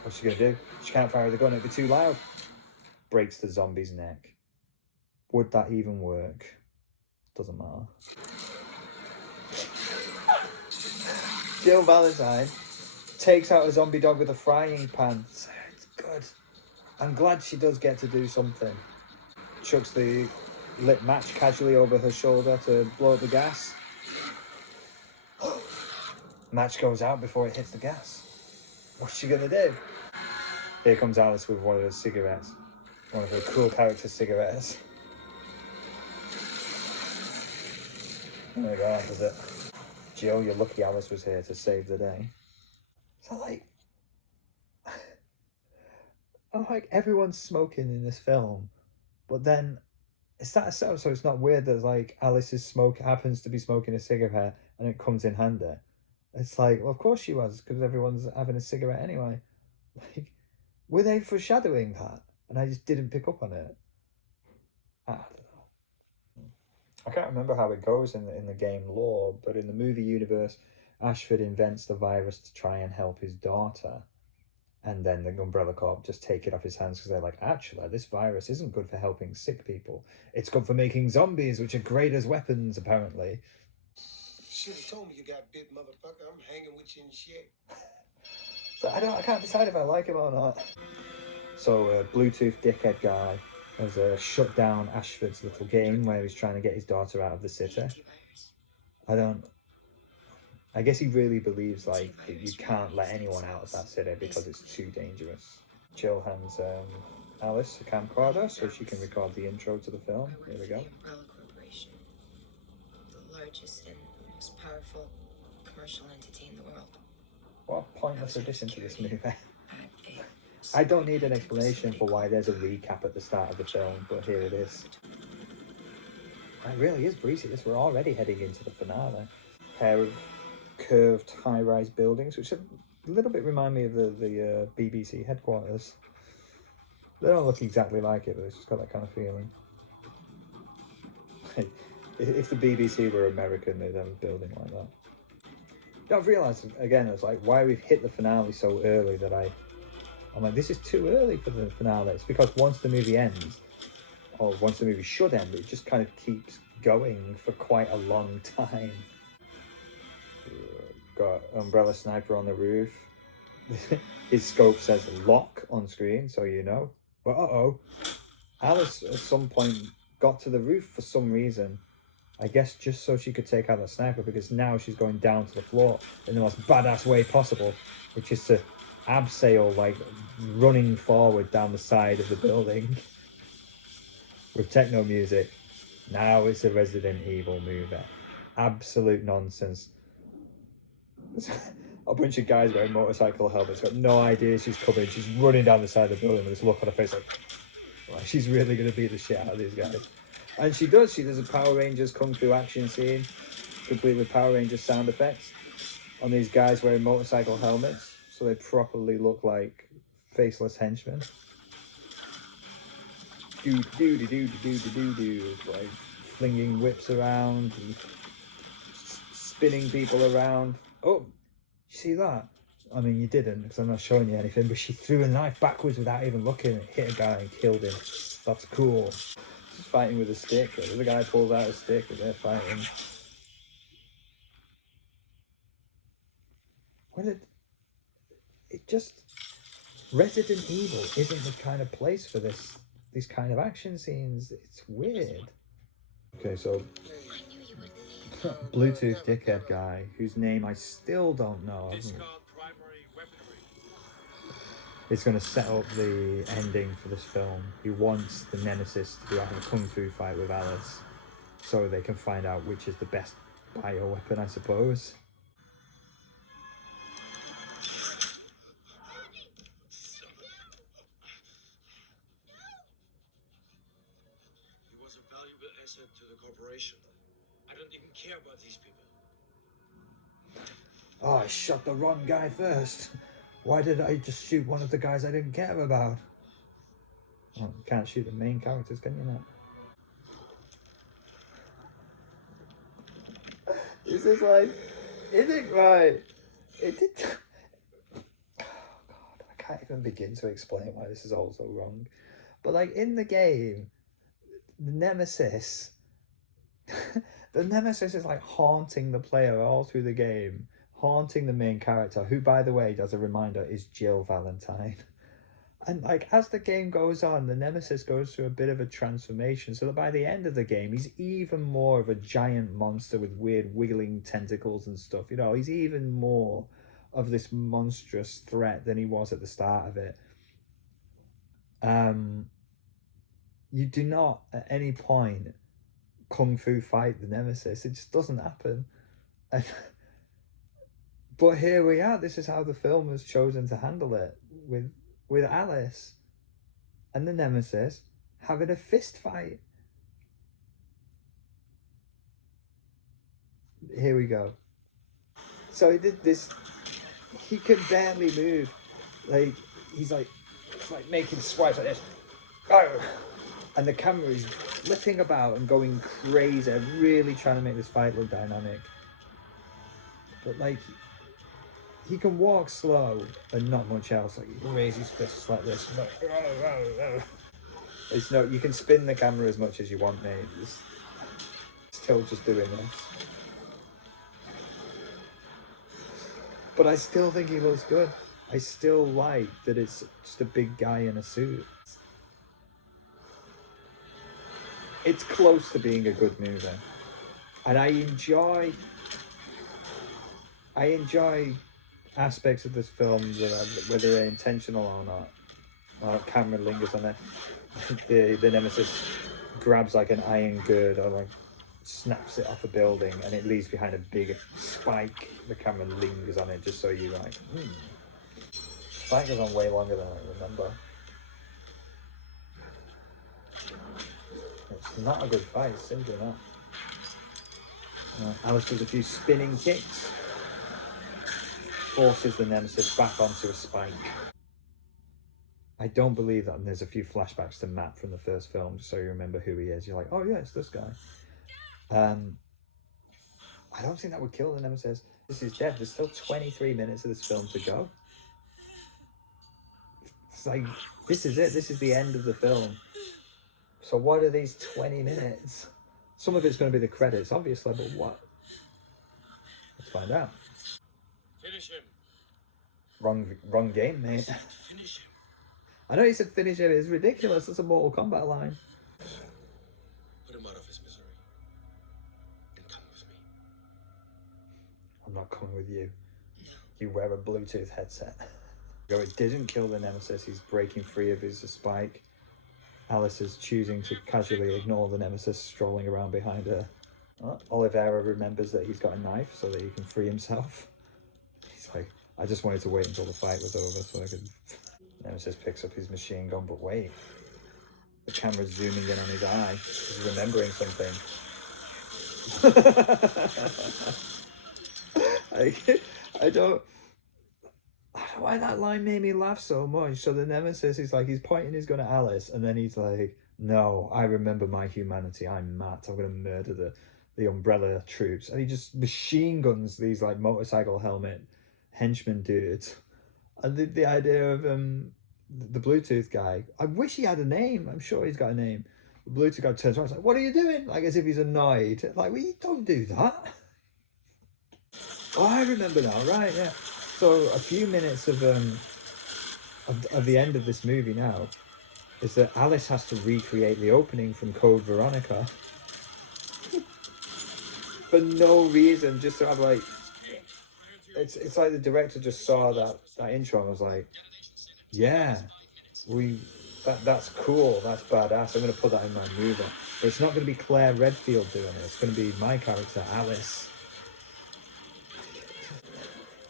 What's she gonna do? She can't fire the gun, it'd be too loud. Breaks the zombie's neck. Would that even work? Doesn't matter. Jill Valentine takes out a zombie dog with a frying pan. It's good. I'm glad she does get to do something. Chucks the lit match casually over her shoulder to blow up the gas. Match goes out before it hits the gas. What's she gonna do? Here comes Alice with one of her cigarettes. One of her cool character cigarettes. There we go, that does it. Jill, you're lucky Alice was here to save the day. So like, I'm like, everyone's smoking in this film, but then it's that setup, so it's not weird that like Alice happens to be smoking a cigarette and it comes in handy. It's like, well, of course she was, because everyone's having a cigarette anyway. Like, were they foreshadowing that? And I just didn't pick up on it. I don't know. I can't remember how it goes in the game lore, but in the movie universe, Ashford invents the virus to try and help his daughter. And then the Umbrella Corp just take it off his hands because they're like, actually, this virus isn't good for helping sick people. It's good for making zombies, which are great as weapons, apparently. Should have told me you got bit, motherfucker. I'm hanging with you and shit. So I can't decide if I like him or not. So Bluetooth dickhead guy has shut down Ashford's little game where he's trying to get his daughter out of the city. I guess he really believes like that you can't let anyone out of that city because it's too dangerous. Jill hands Alice a camcorder so she can record the intro to the film. Here we go. The Umbrella Corporation, the largest and most powerful commercial entity in the world. What a pointless addition to this movie. I don't need an explanation for why there's a recap at the start of the film, but here it is. It really is breezy. We're already heading into the finale. Pair of curved high-rise buildings, which a little bit remind me of the BBC headquarters. They don't look exactly like it, but it's just got that kind of feeling. If the BBC were American, they'd have a building like that. I've realised, again, it's like why we've hit the finale so early that I'm like, this is too early for the finale. It's because once the movie ends, or once the movie should end, it just kind of keeps going for quite a long time. Got Umbrella Sniper on the roof. His scope says lock on screen, so you know. But Alice at some point got to the roof for some reason. I guess just so she could take out the sniper, because now she's going down to the floor in the most badass way possible, which is to abseil, like running forward down the side of the building with techno music. Now it's a Resident Evil movie. Absolute nonsense. A bunch of guys wearing motorcycle helmets, got no idea she's coming. She's running down the side of the building with this look on her face like she's really going to beat the shit out of these guys. And she does. She does a Power Rangers Kung Fu action scene, complete with Power Rangers sound effects, on these guys wearing motorcycle helmets, so they properly look like faceless henchmen. Like flinging whips around, and spinning people around. Oh, you see that? I mean, you didn't, because I'm not showing you anything, but she threw a knife backwards without even looking and hit a guy and killed him. That's cool. She's fighting with a stick. The other guy pulls out a stick and they're fighting. Resident Evil isn't the kind of place for these kind of action scenes. It's weird. Okay, so Bluetooth dickhead guy, whose name I still don't know. It's going to set up the ending for this film. He wants the Nemesis to be having a kung fu fight with Alice, so they can find out which is the best bioweapon, I suppose. He was a valuable asset to the corporation. I don't even care about these people. Oh, I shot the wrong guy first. Why did I just shoot one of the guys I didn't care about? Well, you can't shoot the main characters, can you not? This is like, is it right? It did. Oh God, I can't even begin to explain why this is all so wrong. But like in the game, the Nemesis, the Nemesis is like haunting the player all through the game. Haunting the main character, who, by the way, as a reminder, is Jill Valentine. And like as the game goes on, the Nemesis goes through a bit of a transformation, so that by the end of the game, he's even more of a giant monster with weird wiggling tentacles and stuff. You know, he's even more of this monstrous threat than he was at the start of it. You do not at any point kung fu fight the Nemesis. It just doesn't happen. But here we are. This is how the film has chosen to handle it, with Alice and the Nemesis having a fist fight. Here we go. So he did this. He can barely move. Like he's like making swipes like this. Oh! And the camera is flipping about and going crazy, really trying to make this fight look dynamic. but like he can walk slow and not much else. Like he can raise his fists like this. It's no, you can spin the camera as much as you want, mate. It's still just doing this. But I still think he looks good. I still like that it's just a big guy in a suit. It's close to being a good movie. And I enjoy aspects of this film that are, whether they're intentional or not. Or camera lingers on there. The Nemesis grabs like an iron gird or like snaps it off a building and it leaves behind a big spike. The camera lingers on it just so you like, Spike goes on way longer than I remember. It's not a good fight, simply not. Alice does a few spinning kicks, forces the Nemesis back onto a spike. I don't believe that, and there's a few flashbacks to Matt from the first film, just so you remember who he is. You're like, oh yeah, it's this guy. I don't think that would kill the Nemesis. This is dead. There's still 23 minutes of this film to go. It's like, this is it. This is the end of the film. So what are these 20 minutes? Some of it's going to be the credits, obviously, but what? Let's find out. Finish him. Wrong game, mate. Finish him. I know you said finish him. It's ridiculous. That's a Mortal Kombat line. Put him out of his misery. And come with me. I'm not coming with you. You wear a Bluetooth headset. It didn't kill the Nemesis. He's breaking free of his spike. Alice is choosing to casually ignore the Nemesis strolling around behind her. Oliveira remembers that he's got a knife so that he can free himself. He's like, I just wanted to wait until the fight was over so I could... Nemesis picks up his machine gun, but wait. The camera's zooming in on his eye. He's remembering something. I don't know why that line made me laugh so much. So the Nemesis is like, he's pointing his gun at Alice, and then he's like, no, I remember my humanity. I'm Matt. I'm going to murder the Umbrella troops. And he just machine guns these like motorcycle helmet henchmen dudes. And the idea of the Bluetooth guy, I wish he had a name. I'm sure he's got a name. The Bluetooth guy turns around and is like, what are you doing? Like as if he's annoyed. Like, well, you don't do that. Oh, I remember now. Right, yeah. So a few minutes of the end of this movie now is that Alice has to recreate the opening from Code Veronica for no reason, just to have like, it's like the director just saw that intro and was like, yeah, that's cool, that's badass, I'm going to put that in my movie. But it's not going to be Claire Redfield doing it, it's going to be my character, Alice.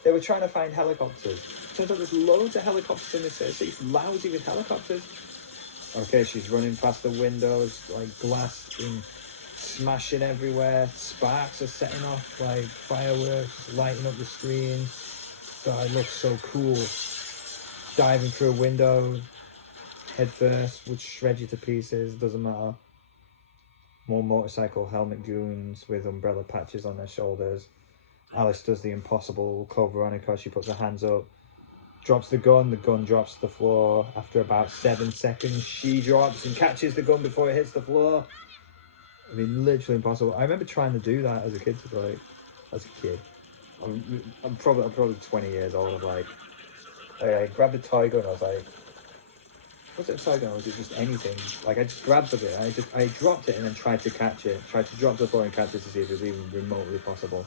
They were trying to find helicopters. Turns out there's loads of helicopters in this city. She's lousy with helicopters. Okay, she's running past the windows, like glass being smashing everywhere. Sparks are setting off like fireworks, lighting up the screen. God, it looks so cool. Diving through a window, head first, would shred you to pieces, doesn't matter. More motorcycle helmet goons with umbrella patches on their shoulders. Alice does the impossible. Code Veronica, she puts her hands up, drops the gun drops to the floor. After about 7 seconds, she drops and catches the gun before it hits the floor. I mean, literally impossible. I remember trying to do that as a kid. I'm probably 20 years old. Like, I grabbed a toy gun. I was like, was it a toy gun or was it just anything? Like, I just grabbed it. I dropped it and then tried to catch it. Tried to drop to the floor and catch it to see if it was even remotely possible.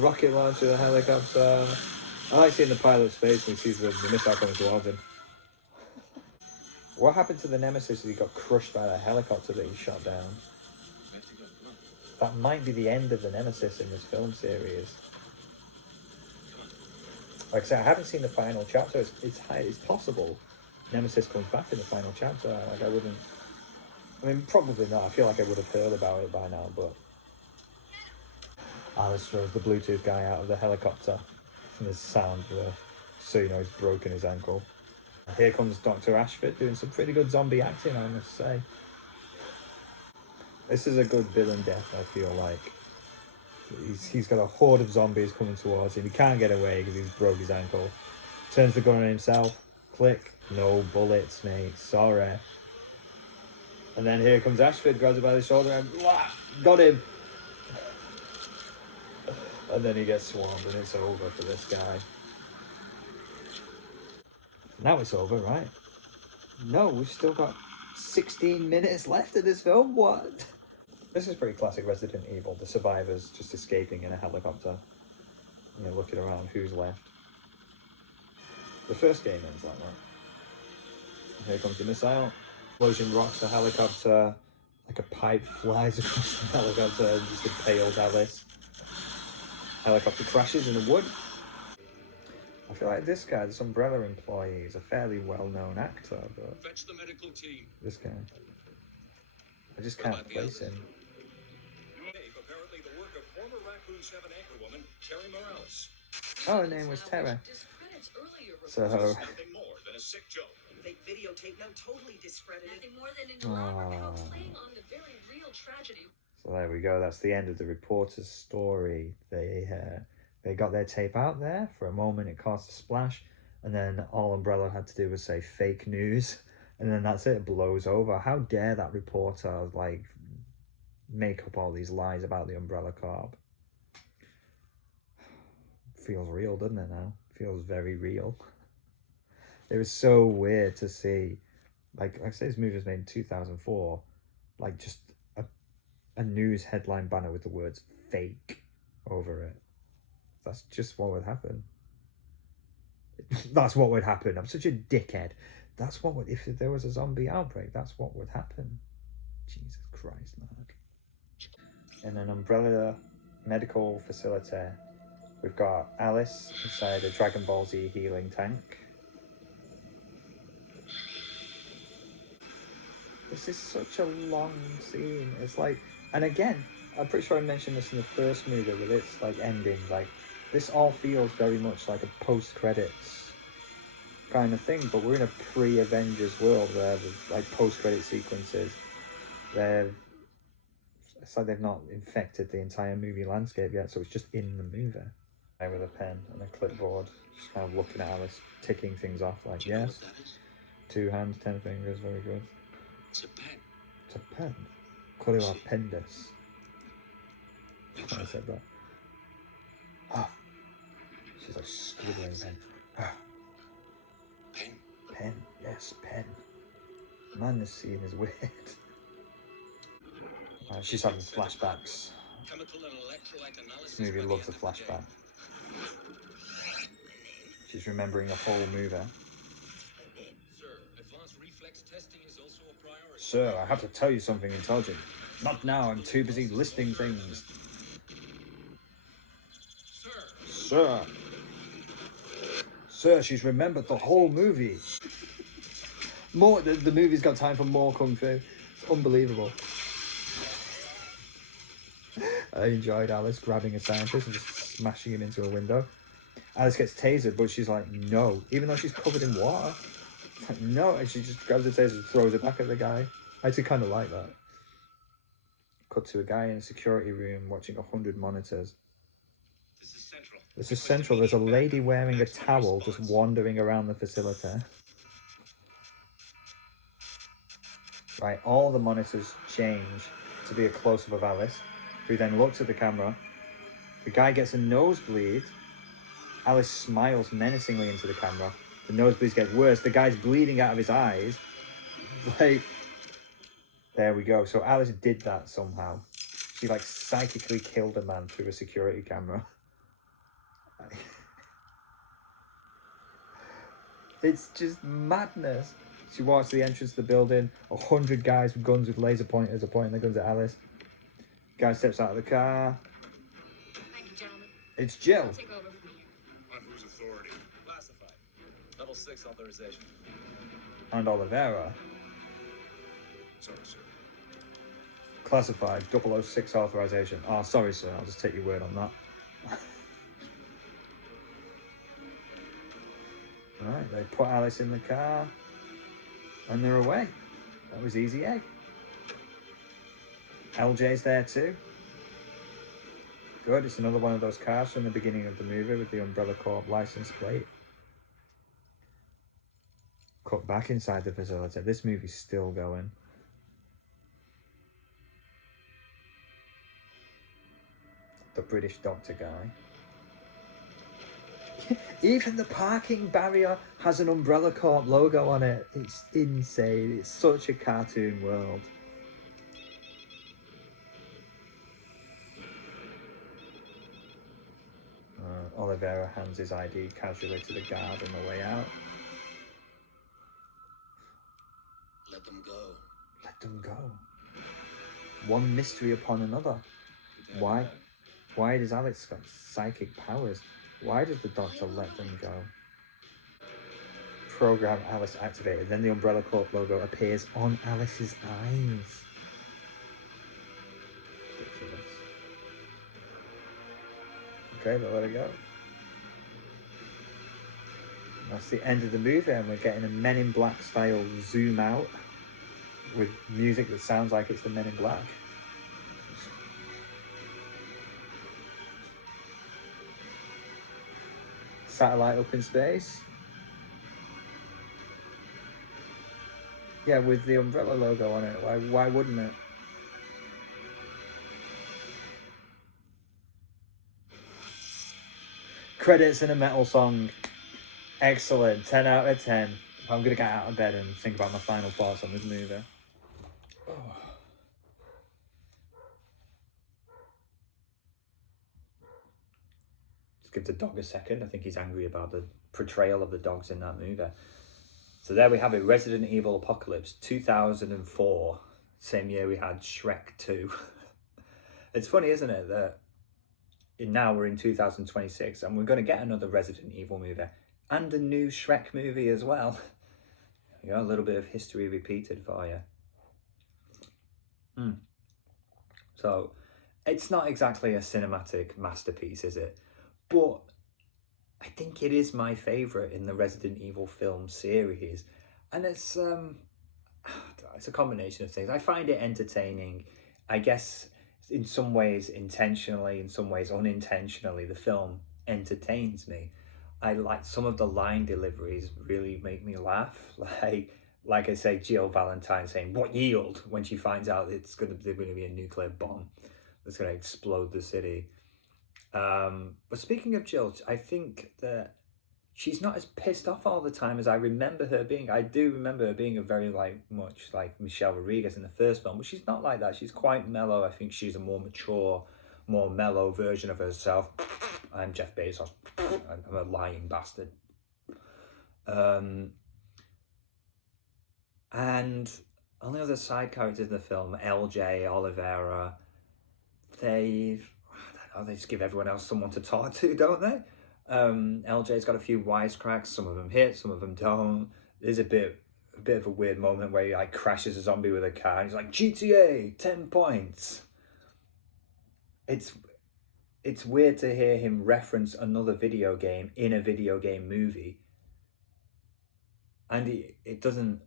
Rocket launcher, the helicopter. I like seeing the pilot's face when he sees the missile coming towards him. What happened to the Nemesis is he got crushed by the helicopter that he shot down. That might be the end of the Nemesis in this film series. Like I said, I haven't seen the final chapter. It's possible Nemesis comes back in the final chapter. Like I mean, probably not. I feel like I would have heard about it by now, but Alice throws the Bluetooth guy out of the helicopter and there's sound so you know he's broken his ankle. Here comes Dr. Ashford doing some pretty good zombie acting, I must say. This is a good villain death, I feel like. He's got a horde of zombies coming towards him. He can't get away because he's broke his ankle. Turns the gun on himself. Click. No bullets, mate. Sorry. And then here comes Ashford, grabs him by the shoulder and got him. And then he gets swarmed and it's over for this guy. Now it's over, right? No, we've still got 16 minutes left of this film. What? This is pretty classic Resident Evil. The survivors just escaping in a helicopter. You know, looking around, who's left. The first game ends that way. Here comes the missile. Explosion rocks the helicopter. Like a pipe flies across the helicopter and just impales Alice. Helicopter crashes in the wood. I feel like this guy, this Umbrella employee, is a fairly well-known actor, but Fetch the medical team. this guy, I just can't place him. Apparently the work of former Raccoon 7 anchorwoman Terry Morales. Oh, her name was Terra. So, Nothing more than a sick joke. Fake videotape, no, totally discredited. Nothing more than an elaborate hoax playing on the very real tragedy. so there we go. That's the end of the reporter's story. They got their tape out there for a moment. It caused a splash, and then all Umbrella had to do was say fake news, and then that's it. It blows over. How dare that reporter like make up all these lies about the Umbrella Corp? Feels real, doesn't it now? Feels very real. It was so weird to see, like I say, this movie was made in 2004, like just a news headline banner with the words fake over it. That's just what would happen. That's what would happen. I'm such a dickhead. That's what would, if there was a zombie outbreak, that's what would happen. Jesus Christ, Mark. In an Umbrella medical facility, we've got Alice inside a Dragon Ball Z healing tank. This is such a long scene. It's like, and again, I'm pretty sure I mentioned this in the first movie with its like ending. Like, this all feels very much like a post-credits kind of thing, but we're in a pre-Avengers world where the like post-credit sequences, it's like they've not infected the entire movie landscape yet, so it's just in the movie. With a pen and a clipboard, just kind of looking at Alice, ticking things off like, yes, 2 hands, 10 fingers, very good. It's a pen. It's a pen. Called appendix. I said that. Ah. She's like scribbling then. Ah. Pen. Pen. Yes, pen. Man, this scene is weird. She's having flashbacks. Chemical and electrolyte analysis. This movie loves a flashback. She's remembering a whole movie. Sir, advanced reflex testing is also a priority. Sir, I have to tell you something intelligent. Not now, I'm too busy listing things. Sir. Sir, she's remembered the whole movie. More, the movie's got time for more kung fu. It's unbelievable. I enjoyed Alice grabbing a scientist and just smashing him into a window. Alice gets tasered, but she's like, no. Even though she's covered in water. It's like, no. And she just grabs the taser and throws it back at the guy. I actually kind of like that. Cut to a guy in a security room watching 100 monitors. This is central. This is central. There's a lady wearing a towel just wandering around the facility. Right, all the monitors change to be a close-up of Alice, who then looks at the camera. The guy gets a nosebleed. Alice smiles menacingly into the camera. The nosebleeds get worse. The guy's bleeding out of his eyes. Like, there we go. So Alice did that somehow. She like psychically killed a man through a security camera. It's just madness. She walks to the entrance of the building. 100 guys with guns with laser pointers are pointing their guns at Alice. Guy steps out of the car. Thank you, gentlemen. It's Jill. I'll take over from here. On whose authority? Classified. Level 6 authorization. And Oliveira. Sorry, sir. Classified 006 authorization. Oh, sorry, sir. I'll just take your word on that. Alright, they put Alice in the car. And they're away. That was easy, eh? LJ's there too. Good, it's another one of those cars from the beginning of the movie with the Umbrella Corp license plate. Cut back inside the facility. This movie's still going. The British doctor guy. Even the parking barrier has an Umbrella Corp logo on it. It's insane. It's such a cartoon world. Oliveira hands his ID casually to the guard on the way out. Let them go. Let them go. One mystery upon another. Why does Alex got psychic powers? Why does the doctor let them go? Program Alice activated. Then the Umbrella Corp logo appears on Alice's eyes. Ridiculous. Okay, they'll let it go. That's the end of the movie, and we're getting a Men in Black style zoom out with music that sounds like it's the Men in Black. Satellite up in space. Yeah, with the Umbrella logo on it. Why wouldn't it? Credits and a metal song. Excellent. 10 out of 10. I'm going to get out of bed and think about my final thoughts on this movie. Oh. Just give the dog a second. I think he's angry about the portrayal of the dogs in that movie. So there we have it. Resident Evil Apocalypse 2004. Same year we had Shrek 2. It's funny, isn't it, that now we're in 2026 and we're going to get another Resident Evil movie and a new Shrek movie as well. You know, a little bit of history repeated for you. So it's not exactly a cinematic masterpiece, is it? But I think it is my favourite in the Resident Evil film series. And it's a combination of things. I find it entertaining. I guess in some ways intentionally, in some ways unintentionally, the film entertains me. I like some of the line deliveries really make me laugh. Like I say, Jill Valentine saying, "What yield?" when she finds out there's going to be a nuclear bomb that's going to explode the city. But speaking of Jill, I think that she's not as pissed off all the time as I remember her being. I do remember her being a very much like Michelle Rodriguez in the first film, but she's not like that. She's quite mellow. I think she's a more mature, more mellow version of herself. I'm Jeff Bezos. I'm a lying bastard. And on the other side characters in the film, LJ, Oliveira, they just give everyone else someone to talk to, don't they? LJ's got a few wisecracks. Some of them hit, some of them don't. There's a bit of a weird moment where he crashes a zombie with a car and he's like, GTA, 10 points. It's weird to hear him reference another video game in a video game movie. And it doesn't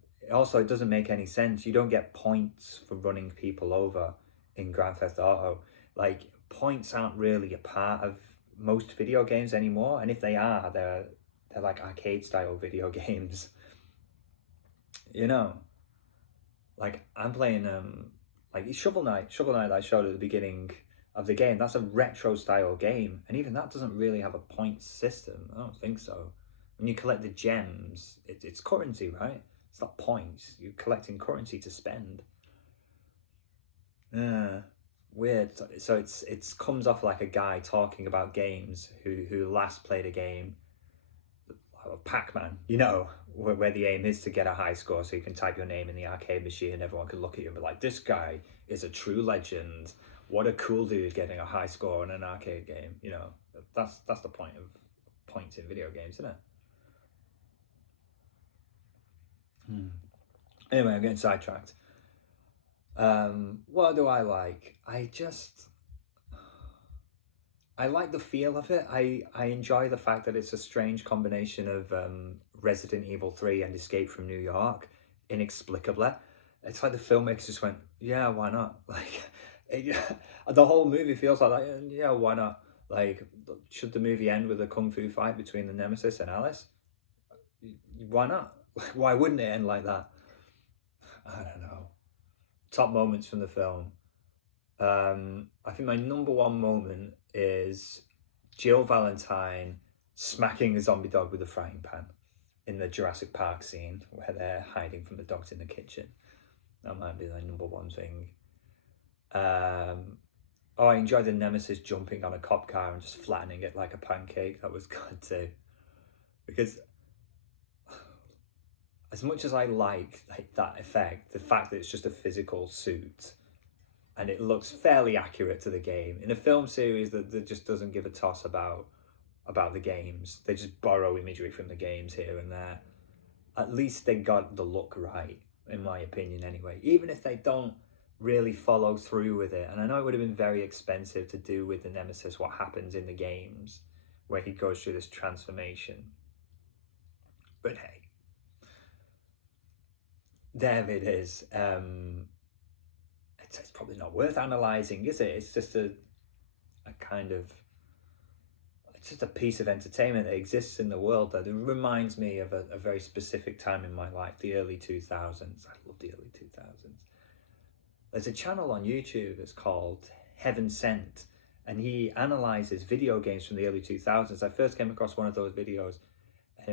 make any sense. You don't get points for running people over in Grand Theft Auto. Points aren't really a part of most video games anymore, and if they are, they're like arcade style video games. You know, I'm playing Shovel Knight that I showed at the beginning of the game. That's a retro style game, and even that doesn't really have a point system. I don't think so. When you collect the gems, it's currency, right? It's not points. You're collecting currency to spend. Weird. So it comes off like a guy talking about games who last played a game of Pac-Man, you know, where the aim is to get a high score so you can type your name in the arcade machine and everyone can look at you and be like, this guy is a true legend. What a cool dude getting a high score in an arcade game. You know, that's the point of points in video games, isn't it? Anyway, I'm getting sidetracked. What do I like? I like the feel of it. I enjoy the fact that it's a strange combination of Resident Evil 3 and Escape from New York, inexplicably. It's like the filmmakers just went, yeah, why not? The whole movie feels like that. And yeah, why not? Like, should the movie end with a kung fu fight between the Nemesis and Alice? Why not? Why wouldn't it end like that? I don't know. Top moments from the film. I think my number one moment is Jill Valentine smacking a zombie dog with a frying pan in the Jurassic Park scene where they're hiding from the dogs in the kitchen. That might be my number one thing. I enjoyed the Nemesis jumping on a cop car and just flattening it like a pancake. That was good too. Because as much as I like that effect, the fact that it's just a physical suit and it looks fairly accurate to the game, in a film series that just doesn't give a toss about the games, they just borrow imagery from the games here and there. At least they got the look right, in my opinion anyway, even if they don't really follow through with it. And I know it would have been very expensive to do with the Nemesis what happens in the games where he goes through this transformation, but hey, there it is. It's probably not worth analysing, is it? It's just a kind of, it's just a piece of entertainment that exists in the world that reminds me of a very specific time in my life, the early 2000s. I love the early 2000s. There's a channel on YouTube that's called Heaven Sent, and he analyses video games from the early 2000s. I first came across one of those videos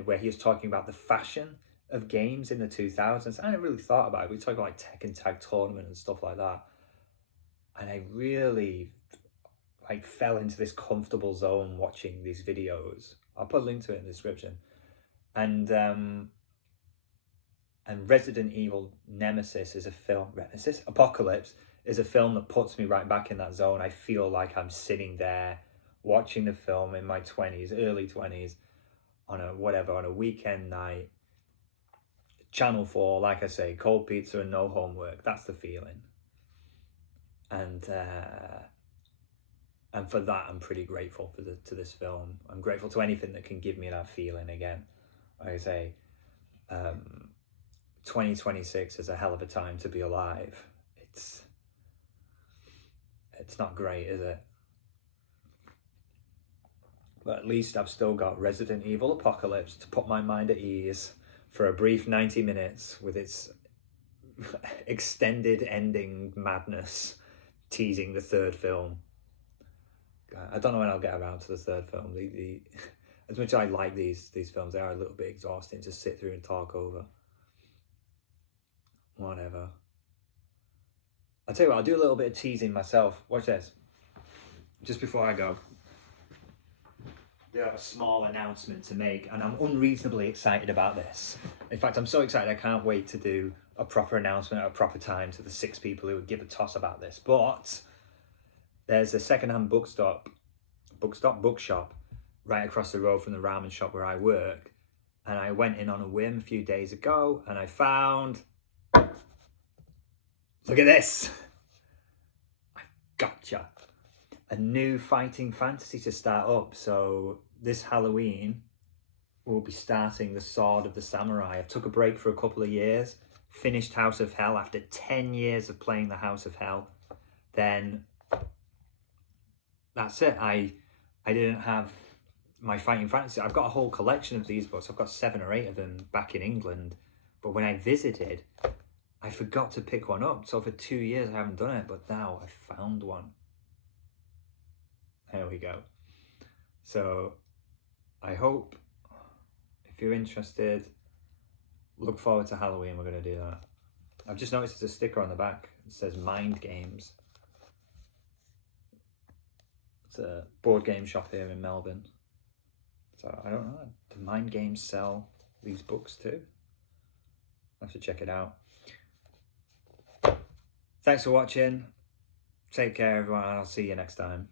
where he was talking about the fashion of games in the 2000s. I hadn't really thought about it. We talked about like Tekken Tag Tournament and stuff like that. And I really like fell into this comfortable zone watching these videos. I'll put a link to it in the description. And Resident Evil Nemesis is a film, Apocalypse is a film that puts me right back in that zone. I feel like I'm sitting there watching the film in my 20s, early 20s, on a weekend night. Channel 4, like I say, cold pizza and no homework. That's the feeling. And for that, I'm pretty grateful to this film. I'm grateful to anything that can give me that feeling again. Like I say, 2026 is a hell of a time to be alive. It's not great, is it? But at least I've still got Resident Evil Apocalypse to put my mind at ease for a brief 90 minutes with its extended ending madness teasing the third film. I don't know when I'll get around to the third film. As much as I like these films, they are a little bit exhausting to sit through and talk over. Whatever. I'll tell you what, I'll do a little bit of teasing myself. Watch this. Just before I go, I have a small announcement to make, and I'm unreasonably excited about this. In fact, I'm so excited I can't wait to do a proper announcement at a proper time to the 6 people who would give a toss about this. But there's a secondhand bookshop right across the road from the ramen shop where I work, and I went in on a whim a few days ago and I found, look at this, I gotcha, a new fighting fantasy to start up. So this Halloween we'll be starting the Sword of the Samurai. I took a break for a couple of years, finished House of Hell after 10 years of playing the House of Hell. Then that's it. I didn't have my fighting fantasy. I've got a whole collection of these books. I've got 7 or 8 of them back in England. But when I visited, I forgot to pick one up. So for 2 years I haven't done it, but now I found one. There we go. So I hope, if you're interested, look forward to Halloween. We're going to do that. I've just noticed there's a sticker on the back. It says Mind Games. It's a board game shop here in Melbourne. So I don't know. Do Mind Games sell these books too? I'll have to check it out. Thanks for watching. Take care, everyone, and I'll see you next time.